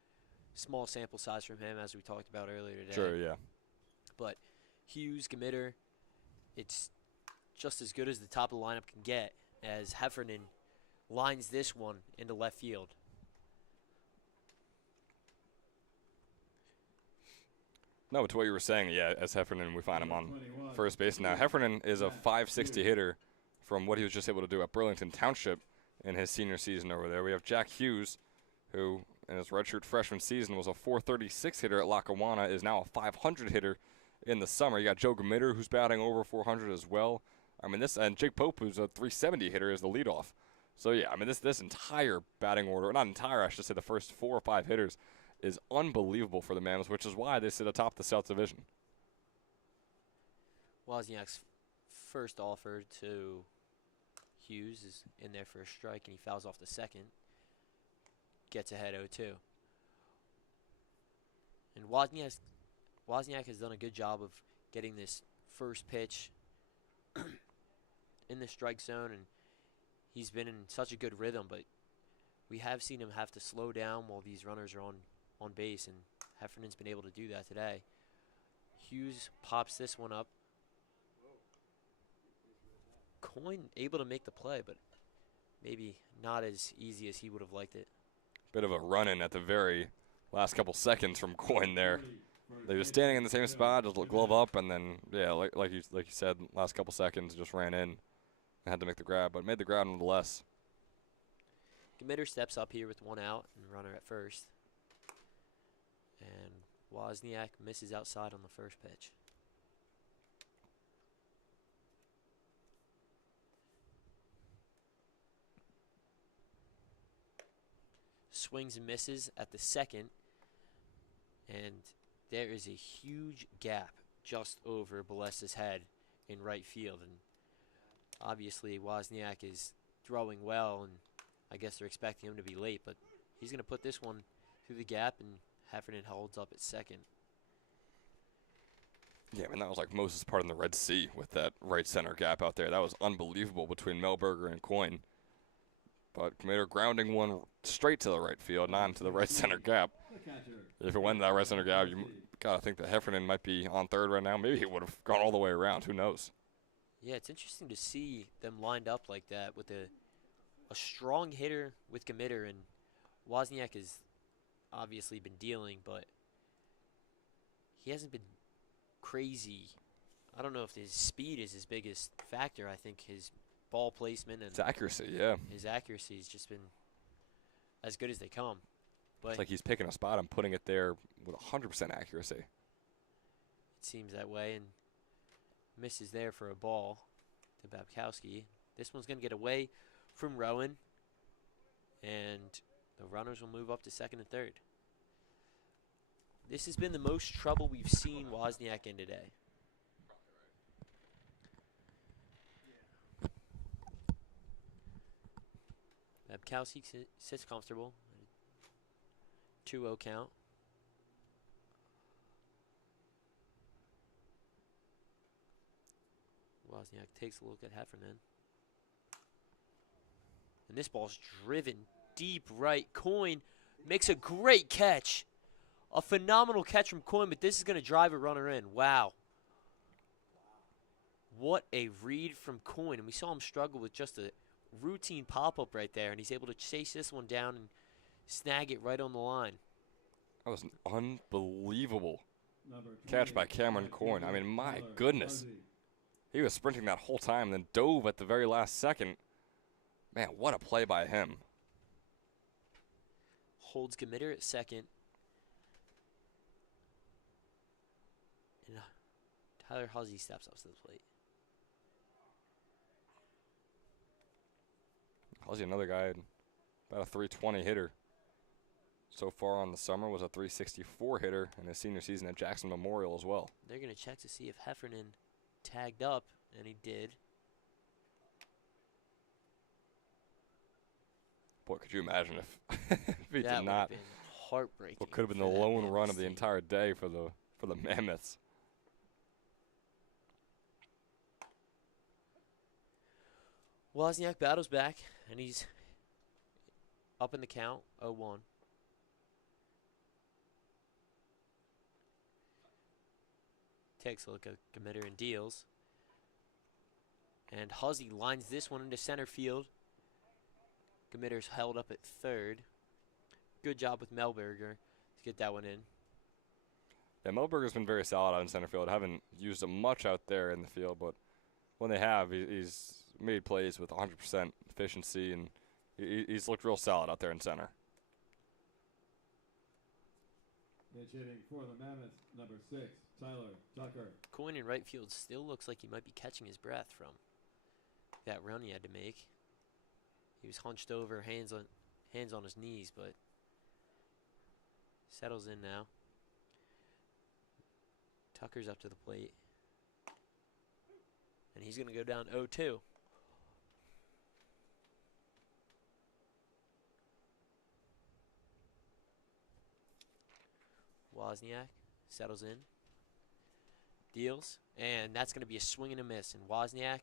small sample size from him, as we talked about earlier today. Sure, yeah. But Hughes, Gamitter, it's just as good as the top of the lineup can get, as Heffernan lines this one into left field. No, but to what you were saying, yeah, as Heffernan, we find him on first base now. Heffernan is a .560 hitter from what he was just able to do at Burlington Township in his senior season over there. We have Jack Hughes, who in his redshirt freshman season was a .436 hitter at Lackawanna, is now a .500 hitter in the summer. You got Joe Gamitter, who's batting over .400 as well. I mean, and Jake Pope, who's a .370 hitter, is the leadoff. So yeah, I mean, this entire batting order, not entire, I should say, the first 4 or 5 hitters is unbelievable for the Mammoths, which is why they sit atop the South Division. Wozniak's first offer to Hughes is in there for a strike, and he fouls off the second. Gets ahead 0-2. And Wozniak has done a good job of getting this first pitch in the strike zone, and he's been in such a good rhythm, but we have seen him have to slow down while these runners are on base, and Heffernan's been able to do that today. Hughes pops this one up. Coyne able to make the play, but maybe not as easy as he would have liked it. Bit of a run-in at the very last couple seconds from Coyne there. They were standing in the same spot, just glove up, and then, yeah, like you said, last couple seconds, just ran in and had to make the grab, but made the grab nonetheless. Gmitter steps up here with one out and runner at first. And Wozniak misses outside on the first pitch. Swings and misses at the second. And there is a huge gap just over Bolesta's head in right field. And obviously Wozniak is throwing well, and I guess they're expecting him to be late, but he's going to put this one through the gap, and Heffernan holds up at second. Yeah, man, that was like Moses part in the Red Sea with that right center gap out there. That was unbelievable between Melberger and Coyne. But Gmitter grounding one straight to the right field, not into the right center gap. If it went to that right center gap, you gotta think that Heffernan might be on third right now. Maybe he would have gone all the way around. Who knows? Yeah, it's interesting to see them lined up like that with a strong hitter with Gmitter, and Wozniak has obviously been dealing, but he hasn't been crazy. I don't know if his speed is his biggest factor. I think his ball placement and It's accuracy, yeah. his accuracy has just been as good as they come. But It's like he's picking a spot and putting it there with 100% accuracy. it seems that way, and misses there for a ball to Babkowski. This one's going to get away from Rowan, and the runners will move up to second and third. This has been the most trouble we've seen Wozniak in today. Babkowski sits comfortable. 2-0 count. Wozniak takes a look at Heffernan. And this ball's driven deep right. Coyne makes a great catch. A phenomenal catch from Coyne, but this is going to drive a runner in. Wow. What a read from Coyne. And we saw him struggle with just a routine pop-up right there, and he's able to chase this one down and snag it right on the line. That was an unbelievable catch by Cameron Coyne. I mean, my goodness. He was sprinting that whole time, then dove at the very last second. Man, what a play by him. Holds Gmitter at second. And Tyler Huzzy steps up to the plate. How's another guy, about a 320 hitter. So far on the summer was a 364 hitter in his senior season at Jackson Memorial as well. They're going to check to see if Heffernan tagged up, and he did. Boy, could you imagine if he That did would not? have been heartbreaking. What could have been the for that lone Mammoths run of the team. entire day for the Mammoths. Wozniak battles back, and he's up in the count, 0-1. Takes a look at Gmitter and deals. And Huzzy lines this one into center field. Gmitter's held up at third. Good job with Melberger to get that one in. Yeah, Melberger's been very solid out in center field. Haven't used him much out there in the field, but when they have, he's made plays with 100% efficiency, and he's looked real solid out there in center. Pitch hitting for the Mammoths, number 6, Tyler Tucker. Coyne in right field still looks like he might be catching his breath from that run he had to make. He was hunched over, hands on his knees, but settles in now. Tucker's up to the plate. And he's going to go down 0-2. Wozniak settles in. Deals. And that's going to be a swing and a miss. And Wozniak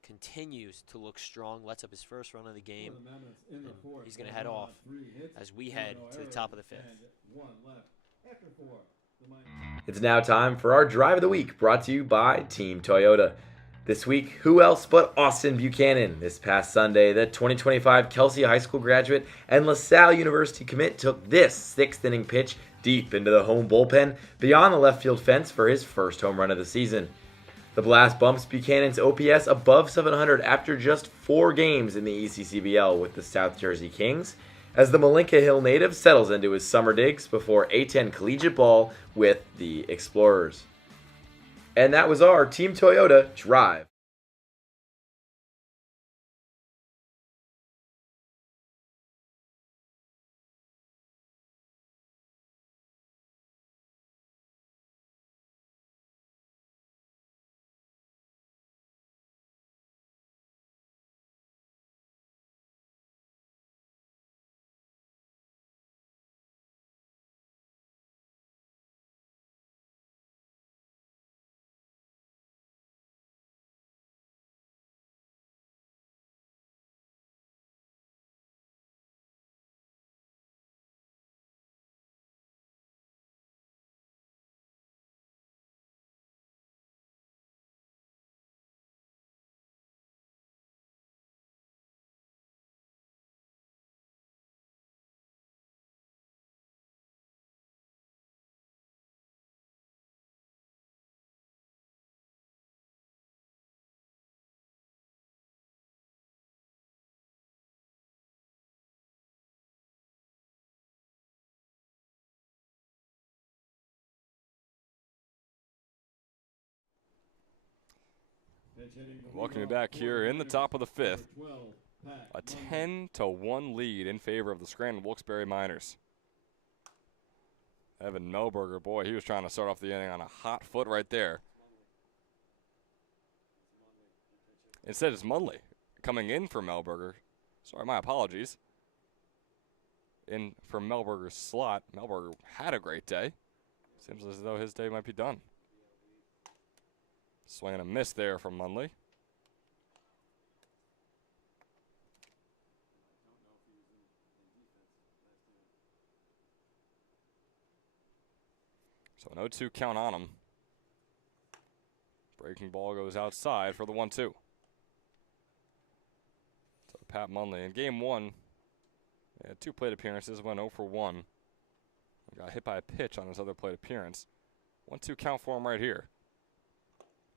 continues to look strong. Lets up his first run of the game. For the Mammoths in the fourth, He's going to one head run off on 3 hits, as we 2 head no to the errors, top of the fifth. and 1 left. After 4, the Miners. It's now time for our Drive of the Week, brought to you by Team Toyota. This week, who else but Austin Buchanan? This past Sunday, the 2025 Kelsey High School graduate and LaSalle University commit took this sixth-inning pitch deep into the home bullpen beyond the left field fence for his first home run of the season. The blast bumps Buchanan's OPS above 700 after just 4 games in the ECCBL with the South Jersey Kings, as the Malinka Hill native settles into his summer digs before A10 collegiate ball with the Explorers. And that was our Team Toyota Drive. Welcome you back here in the top of the 5th. A 10-1 lead in favor of the Scranton Wilkes-Barre Miners. Evan Melberger, boy, he was trying to start off the inning on a hot foot right there. Instead, it's Munley coming in for Melberger. Sorry, my apologies. In for Melberger's slot. Melberger had a great day. Seems as though his day might be done. Swing and a miss there from Munley. So an 0-2 count on him. Breaking ball goes outside for the 1-2. So Pat Munley in game 1, had 2 plate appearances, went 0 for 1. Got hit by a pitch on his other plate appearance. 1-2 count for him right here.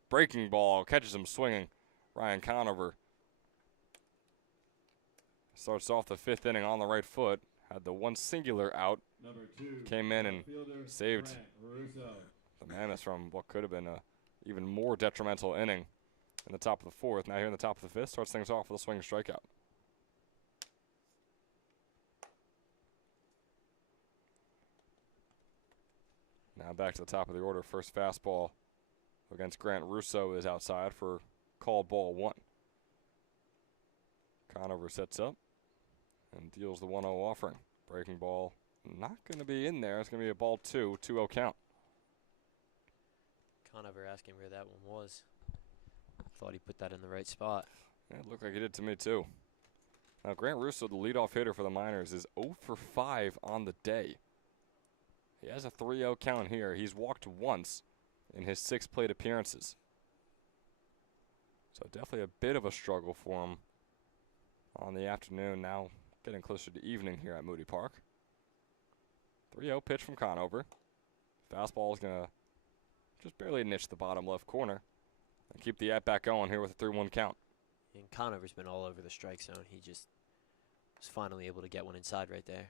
Breaking ball, catches him swinging. Ryan Conover starts off the 5th inning on the right foot. Had the one singular out. Came in and saved the Mammoths from what could have been a even more detrimental inning in the top of the 4th. Now here in the top of the 5th, starts things off with a swinging strikeout. Now back to the top of the order. First fastball against Grant Russo is outside for called ball 1. Conover sets up and deals the 1-0 offering. Breaking ball not going to be in there. It's going to be a ball 2, 2-0 count. Conover asking where that one was. Thought he put that in the right spot. Yeah, it looked like he did to me too. Now Grant Russo, the leadoff hitter for the Miners, is 0 for 5 on the day. He has a 3-0 count here. He's walked once in his 6 plate appearances. So definitely a bit of a struggle for him on the afternoon. Now getting closer to evening here at Moody Park. 3-0 pitch from Conover. Fastball is going to just barely niche the bottom left corner and keep the at-bat going here with a 3-1 count. And Conover's been all over the strike zone. He just was finally able to get one inside right there.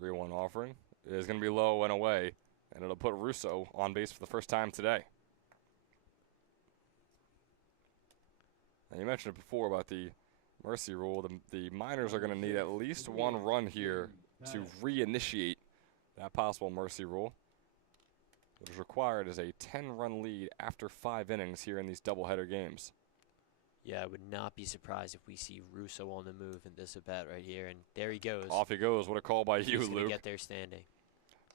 3-1 offering is going to be low and away, and it'll put Russo on base for the first time today. Now you mentioned it before about the Mercy rule. The Miners are going to need at least 1 run here to reinitiate that possible Mercy rule. What is required is a 10-run lead after 5 innings here in these doubleheader games. Yeah, I would not be surprised if we see Russo on the move in this at-bat right here. And there he goes. Off he goes. What a call by you, He's gonna Luke. get there standing.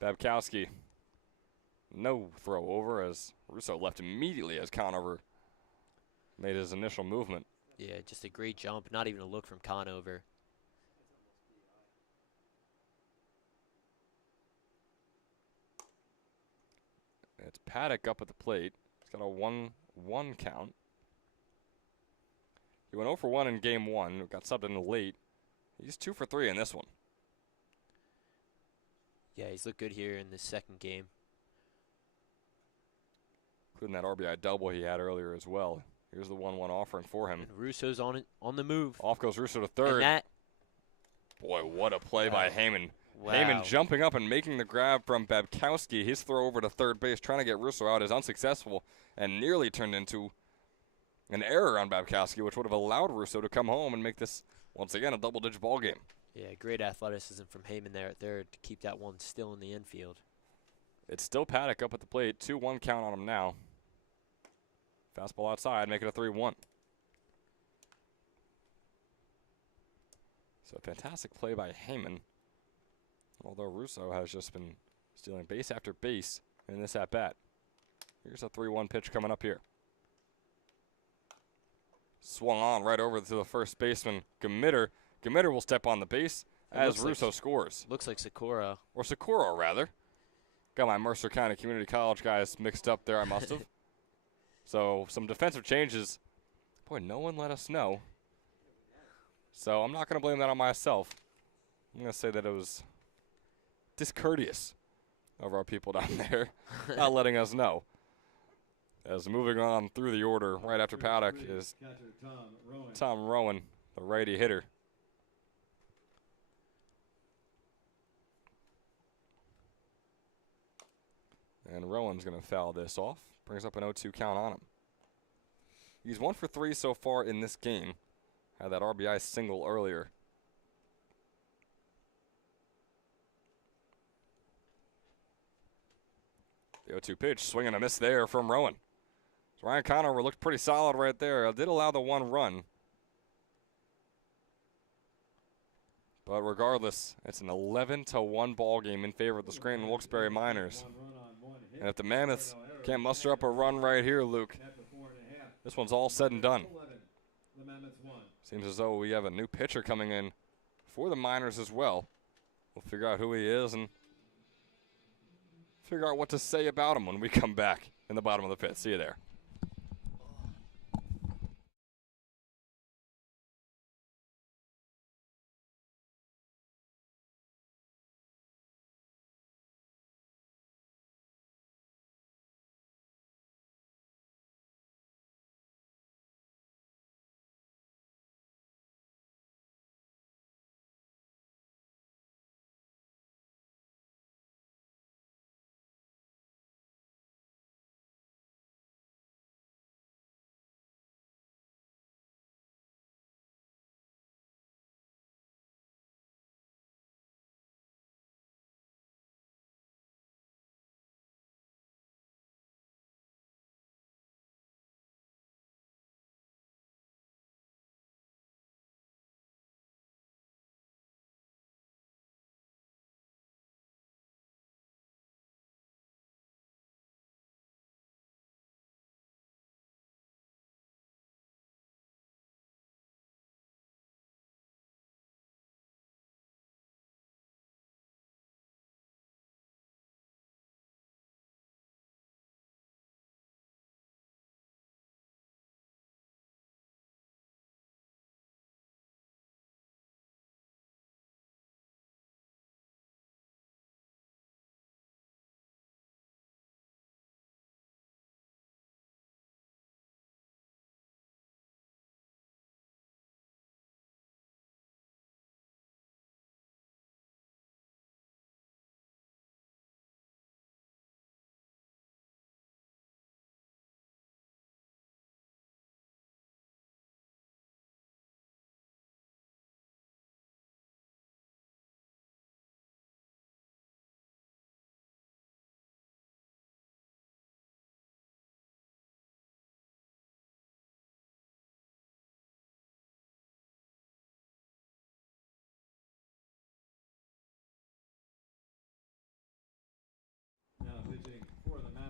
Babkowski. No throw over as Russo left immediately as Conover made his initial movement. Yeah, just a great jump. Not even a look from Conover. It's Paddock up at the plate. He's got a 1 1 count. He went 0 for 1 in game 1. Got subbed in late. He's 2 for 3 in this one. Yeah, he's looked good here in the second game. Including that RBI double he had earlier as well. Here's the 1-1 offering for him. And Russo's on it, on the move. Off goes Russo to third. And that, Boy, what a play by Heyman. wow. Heyman jumping up and making the grab from Babkowski. His throw over to third base, trying to get Russo out, is unsuccessful and nearly turned into an error on Babkowski, which would have allowed Russo to come home and make this, once again, a double-digit ball game. Yeah, great athleticism from Heyman there at third to keep that one still in the infield. It's still Paddock up at the plate. 2-1 count on him now. Fastball outside, make it a 3-1. So fantastic play by Heyman. Although Russo has just been stealing base after base in this at-bat. Here's a 3-1 pitch coming up here. Swung on right over to the first baseman, Gamitter. Gamitter will step on the base as Russo scores. Looks like Sakura. Or Socorro, rather. Got my Mercer County Community College guys mixed up there, I must have. So some defensive changes. Boy, no one let us know. So I'm not going to blame that on myself. I'm going to say that it was discourteous of our people down there not letting us know. As moving on through the order right after Paddock is Tom Rowan, the righty hitter. And Rowan's going to foul this off. Brings up an 0-2 count on him. He's 1 for 3 so far in this game. Had that RBI single earlier. The 0-2 pitch, swing and a miss there from Rowan. So Ryan Conover looked pretty solid right there. Did allow the 1 run. But regardless, it's an 11-1 ball game in favor of the Scranton Wilkes-Barre Miners. And if the Mammoths can't muster up a run right here, Luke, this one's all said and done. Seems as though we have a new pitcher coming in for the Miners as well. We'll figure out who he is and figure out what to say about him when we come back in the bottom of the fifth. See you there.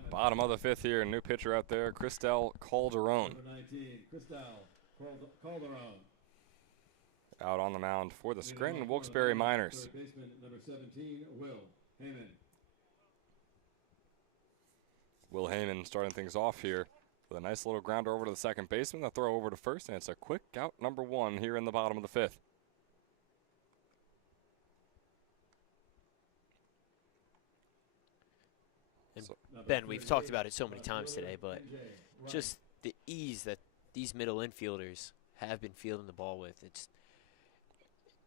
Bottom of the fifth here, new pitcher out there, Cristel Calderon. Number 19, Cristel Calderon. Out on the mound for the Scranton Wilkes-Barre Miners. Third baseman, number 17, Will Heyman. Will Heyman starting things off here. With a nice little grounder over to the second baseman, the throw over to first, and it's a quick out number 1 here in the bottom of the 5th. And Ben, we've talked about it so many times today, but just the ease that these middle infielders have been fielding the ball with, it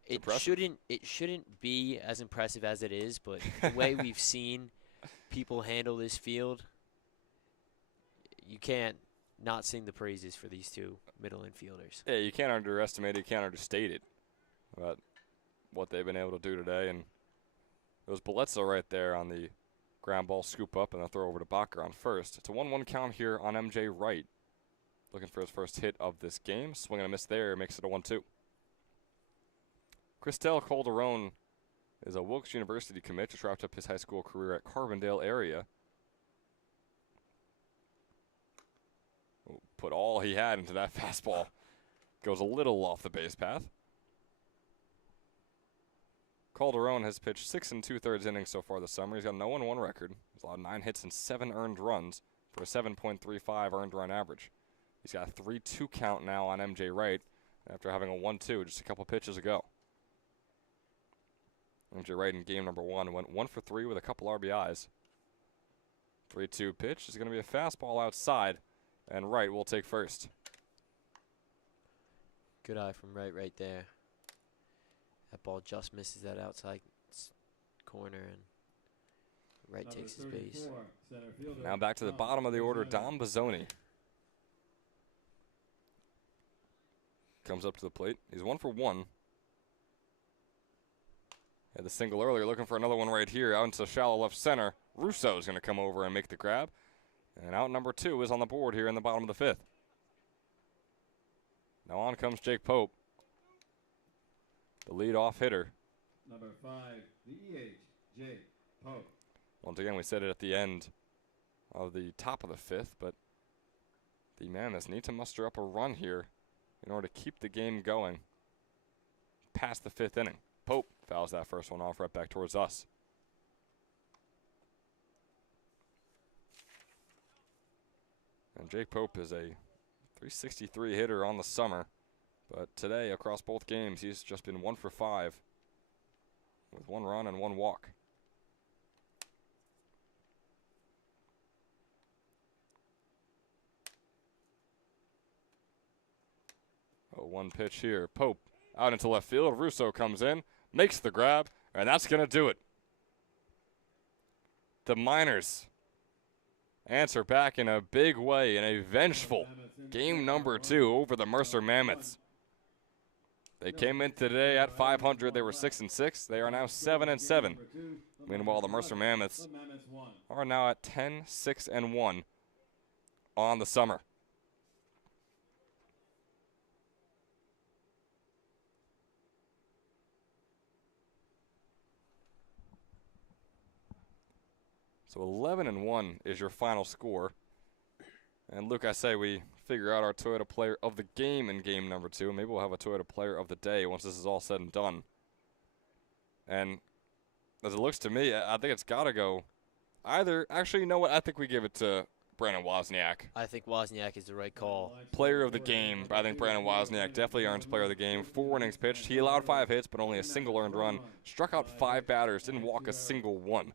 impressive. shouldn't be as impressive as it is, but the way we've seen people handle this field, you can't not sing the praises for these two middle infielders. Yeah, you can't underestimate it, you can't understate it. But what they've been able to do today, and it was Bledsoe right there on the ground ball scoop up and a throw over to Bacher on first. It's a 1-1 count here on MJ Wright. Looking for his first hit of this game. Swing and a miss there, makes it a 1-2. Cristel Calderon is a Wilkes University commit, just wrapped up his high school career at Carbondale area. Put all he had into that fastball. Goes a little off the base path. Calderon has pitched 6 2/3 innings so far this summer. He's got a 0-1 record. He's allowed 9 hits and 7 earned runs for a 7.35 earned run average. He's got a 3-2 count now on MJ Wright after having a 1-2 just a couple pitches ago. MJ Wright in game number 1 went 1 for 3 with a couple RBIs. 3-2 pitch is going to be a fastball outside, and Wright will take first. Good eye from Wright right there. That ball just misses that outside corner, and Wright takes his base. Now back to the bottom of the order, Dom Bazzoni. Comes up to the plate. He's 1 for 1. Had the single earlier, looking for another one right here out into shallow left center. Russo's going to come over and make the grab. And out number 2 is on the board here in the bottom of the 5th. Now on comes Jake Pope, the leadoff hitter. Number 5, the EH, Jake Pope. Once again, we said it at the end of the top of the 5th, but the Mammoths need to muster up a run here in order to keep the game going past the 5th inning. Pope fouls that first one off right back towards us. And Jake Pope is a .363 hitter on the summer, but today across both games he's just been 1 for 5 with 1 run and 1 walk. Oh, 1 pitch here. Pope out into left field. Russo comes in, makes the grab, and that's going to do it. The Miners answer back in a big way in a vengeful game number 2 over the Mercer Mammoths. They came in today at 500. They were 6-6. They are now 7-7. Meanwhile, the Mercer Mammoths are now at 10-6-1 on the summer. So 11-1 is your final score. And Luke, I say we figure out our Toyota Player of the Game in game number 2. Maybe we'll have a Toyota Player of the Day once this is all said and done. And as it looks to me, I think it's got to go either. Actually, you know what? I think we give it to Brandon Wozniak. I think Wozniak is the right call. Player of the game. I think Brandon Wozniak definitely earns player of the game. 4 innings pitched. He allowed 5 hits, but only a single earned run. Struck out 5 batters. Didn't walk a single one.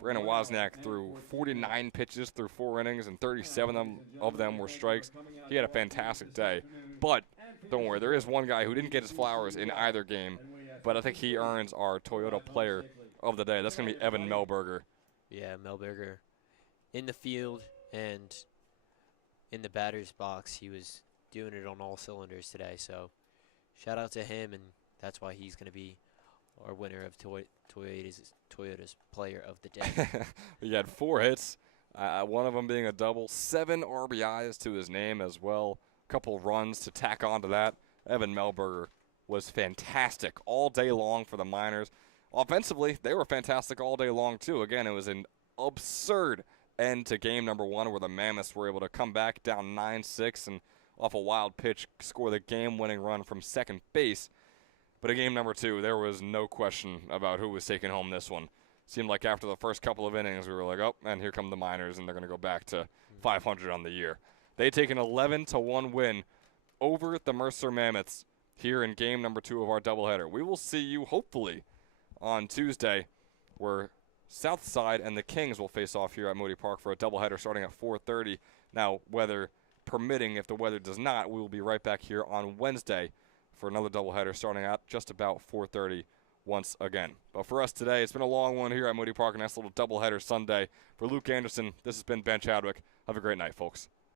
Brandon Wozniak threw 49 pitches through 4 innings, and 37 of them were strikes. He had a fantastic day. But don't worry, there is one guy who didn't get his flowers in either game, but I think he earns our Toyota Player of the Day. That's going to be Evan Melberger. Yeah, Melberger. In the field and in the batter's box, he was doing it on all cylinders today. So shout out to him, and that's why he's going to be our winner of Toyota's Player of the Day. He had 4 hits, one of them being a double, 7 RBIs to his name as well, a couple runs to tack onto that. Evan Melberger was fantastic all day long for the Miners. Offensively, they were fantastic all day long too. Again, it was an absurd end to game number 1 where the Mammoths were able to come back down 9-6 and off a wild pitch score the game-winning run from second base. But in game number 2, there was no question about who was taking home this one. Seemed like after the first couple of innings, we were like, oh, and here come the Miners, and they're going to go back to 500 on the year. They take an 11-1 win over the Mercer Mammoths here in game number 2 of our doubleheader. We will see you hopefully on Tuesday, where Southside and the Kings will face off here at Moody Park for a doubleheader starting at 4:30. Now, weather permitting, if the weather does not, we will be right back here on Wednesday for another doubleheader starting at just about 4:30 once again. But for us today, it's been a long one here at Moody Park, a nice little doubleheader Sunday. For Luke Anderson, this has been Ben Chadwick. Have a great night, folks.